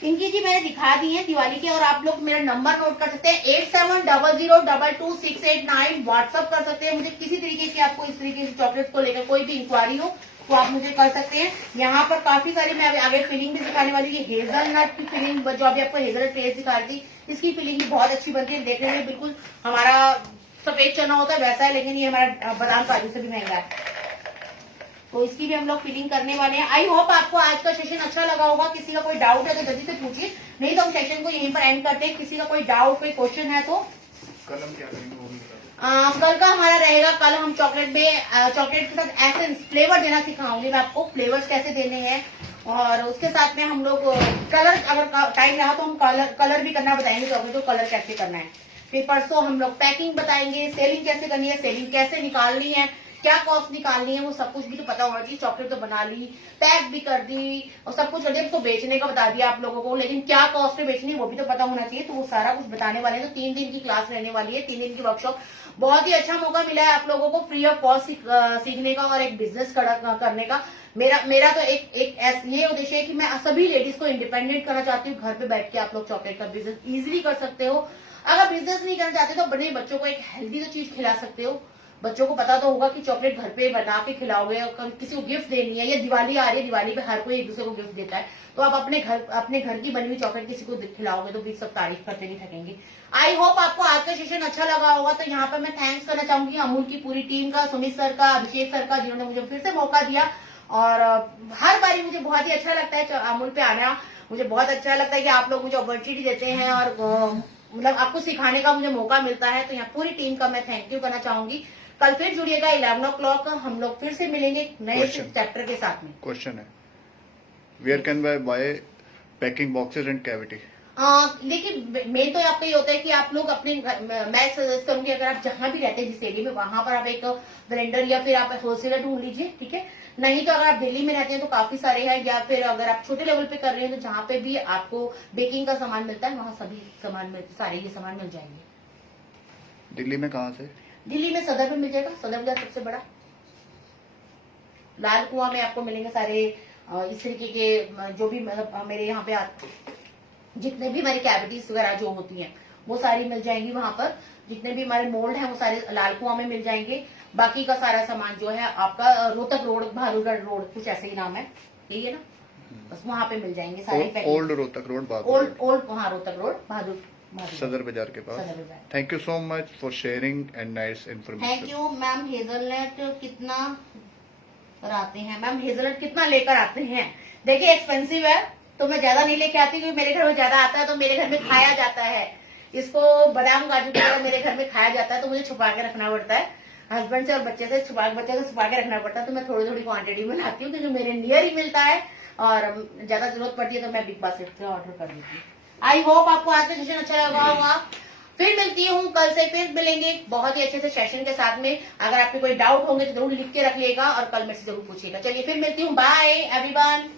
इनकी जी मैंने दिखा दी है दिवाली के, और आप लोग मेरा नंबर नोट कर सकते हैं 8700222689, व्हाट्सअप कर सकते हैं मुझे। किसी तरीके की आपको इस तरीके से चॉकलेट्स को लेकर कोई भी इंक्वायरी हो तो आप मुझे कर सकते हैं। यहाँ पर काफी सारी मैं आगे फिलिंग भी सिखाने वाली हूँ। ये हेजलनट की फिलिंग, जो अभी आपको हेजलनट टेस्ट दिखा रही थी, इसकी फिलिंग भी बहुत अच्छी बनती है, देखने में बिल्कुल हमारा सफेद चना होता है वैसा है, लेकिन ये हमारा बादाम काजू से भी महंगा है, तो इसकी भी हम लोग फिलिंग करने वाले हैं। आई होप आपको आज का सेशन अच्छा लगा होगा। किसी का कोई डाउट है तो जल्दी से पूछिए, नहीं तो हम सेशन को यहीं पर एंड करते हैं। किसी का कोई डाउट, कोई क्वेश्चन है तो कल हम क्या करेंगे वो भी बता दो। कल का हमारा रहेगा, कल हम चॉकलेट में चॉकलेट के साथ एसेंस फ्लेवर देना सिखाऊंगी मैं आपको, फ्लेवर्स कैसे देने हैं, और उसके साथ में हम लोग कलर, अगर टाइम रहा तो हम कलर भी करना बताएंगे चॉकलेट को, कलर कैसे करना है। फिर परसों हम लोग पैकिंग बताएंगे, सेलिंग कैसे करनी है, सेलिंग कैसे निकालनी है, क्या कॉस्ट निकालनी है, वो सब कुछ भी तो पता होना चाहिए। चॉकलेट तो बना ली, पैक भी कर दी और सब कुछ कर दिया, तो बेचने का बता दिया आप लोगों को, लेकिन क्या कॉस्ट में बेचनी है वो भी तो पता होना चाहिए। तो वो सारा कुछ बताने वाले हैं। तो 3 दिन की क्लास रहने वाली है, 3 दिन की वर्कशॉप। बहुत ही अच्छा मौका मिला है आप लोगों को फ्री ऑफ कॉस्ट सीखने का और एक बिजनेस करने का। मेरा तो एक ये उद्देश्य है कि मैं सभी लेडीज को इंडिपेंडेंट करना चाहती हूँ। घर पे बैठ के आप लोग चॉकलेट का बिजनेस इजिली कर सकते हो। अगर बिजनेस नहीं करना चाहते तो बड़े बच्चों को एक हेल्दी तो चीज खिला सकते हो। बच्चों को पता तो होगा कि चॉकलेट घर पे बना के खिलाओगे, किसी को गिफ्ट देनी है, या दिवाली आ रही है, दिवाली पे हर कोई एक दूसरे को गिफ्ट देता है, तो आप अपने घर की बनी हुई चॉकलेट किसी को खिलाओगे तो भी सब तारीफ करते नहीं थकेंगे। आई होप आपको आज का सेशन अच्छा लगा होगा। तो यहाँ पर मैं थैंक्स करना चाहूंगी अमूल की पूरी टीम का, सुमित सर का, अभिषेक सर का, जिन्होंने मुझे फिर से मौका दिया। और हर बारी मुझे बहुत ही अच्छा लगता है अमूल पे आना, मुझे बहुत अच्छा लगता है कि आप लोग मुझे अपॉर्चुनिटी देते हैं और मतलब आपको सिखाने का मुझे मौका मिलता है। तो यहाँ पूरी टीम का मैं थैंक यू करना चाहूंगी। कल फिर जुड़िएगा 11 o'clock, हम लोग फिर से मिलेंगे नए चैप्टर के साथ में। क्वेश्चन है, where can buy packing boxes and cavity? देखिए मेन तो आपका ये होता है कि आप लोग अपने मैं सजेस्ट करूंगी अगर आप जहां भी रहते हैं जिस एरिया में वहां पर आप एक वेंडर या फिर आप होलसेलर ढूंढ लीजिए, ठीक है। नहीं तो अगर आप दिल्ली में रहते हैं तो काफी सारे हैं, या फिर अगर आप छोटे लेवल पे कर रहे हैं तो जहां पे भी आपको बेकिंग का सामान मिलता है वहां सभी सामान सारे ये सामान मिल जाएंगे। दिल्ली में कहाँ से? दिल्ली में सदर में मिल जाएगा, सदर बाजार सबसे बड़ा। लाल कुआं में आपको मिलेंगे सारे इस तरीके के जो भी मतलब मेरे यहाँ पे जितने भी हमारी कैविटीज वगैरह जो होती हैं वो सारी मिल जाएंगी वहां पर। जितने भी हमारे मोल्ड हैं वो सारे लाल कुआं में मिल जाएंगे। बाकी का सारा सामान जो है आपका रोहतक रोड, बहादुरगढ़ रोड, कुछ ऐसे ही नाम है, यही है ना, बस वहां पे मिल जाएंगे सारे। ओल्ड रोहतक रोड, ओल्ड हाँ रोहतक रोड, बहादुर सदर बाजार के पास। सदर बाजार। Thank you so much for sharing and nice thank information. You ma'am. Hazelnut कितना आते हैं मैम? हेजलनट कितना लेकर आते हैं? देखिए एक्सपेंसिव है तो मैं ज्यादा नहीं लेके आती क्योंकि मेरे घर में ज्यादा आता है तो मेरे घर में खाया जाता है। इसको बादाम काजू की तरह मेरे घर में खाया जाता है तो मुझे छुपा के रखना पड़ता है हस्बैंड से और बच्चे से छुपा के रखना पड़ता है। तो मैं थोड़ी थोड़ी क्वांटिटी में लाती हूँ क्योंकि मेरे नियर ही मिलता है और ज्यादा जरूरत पड़ती है तो मैं बिग बास्केट से ऑर्डर कर देती हूँ। आई होप आपको आज का सेशन अच्छा लगा होगा। फिर मिलती हूँ कल से, फिर मिलेंगे बहुत ही अच्छे से सेशन के साथ में। अगर आपके कोई डाउट होंगे तो जरूर लिख के रख लिएगा और कल मेरे से जरूर पूछिएगा। चलिए फिर मिलती हूँ, बाय एवरीवन।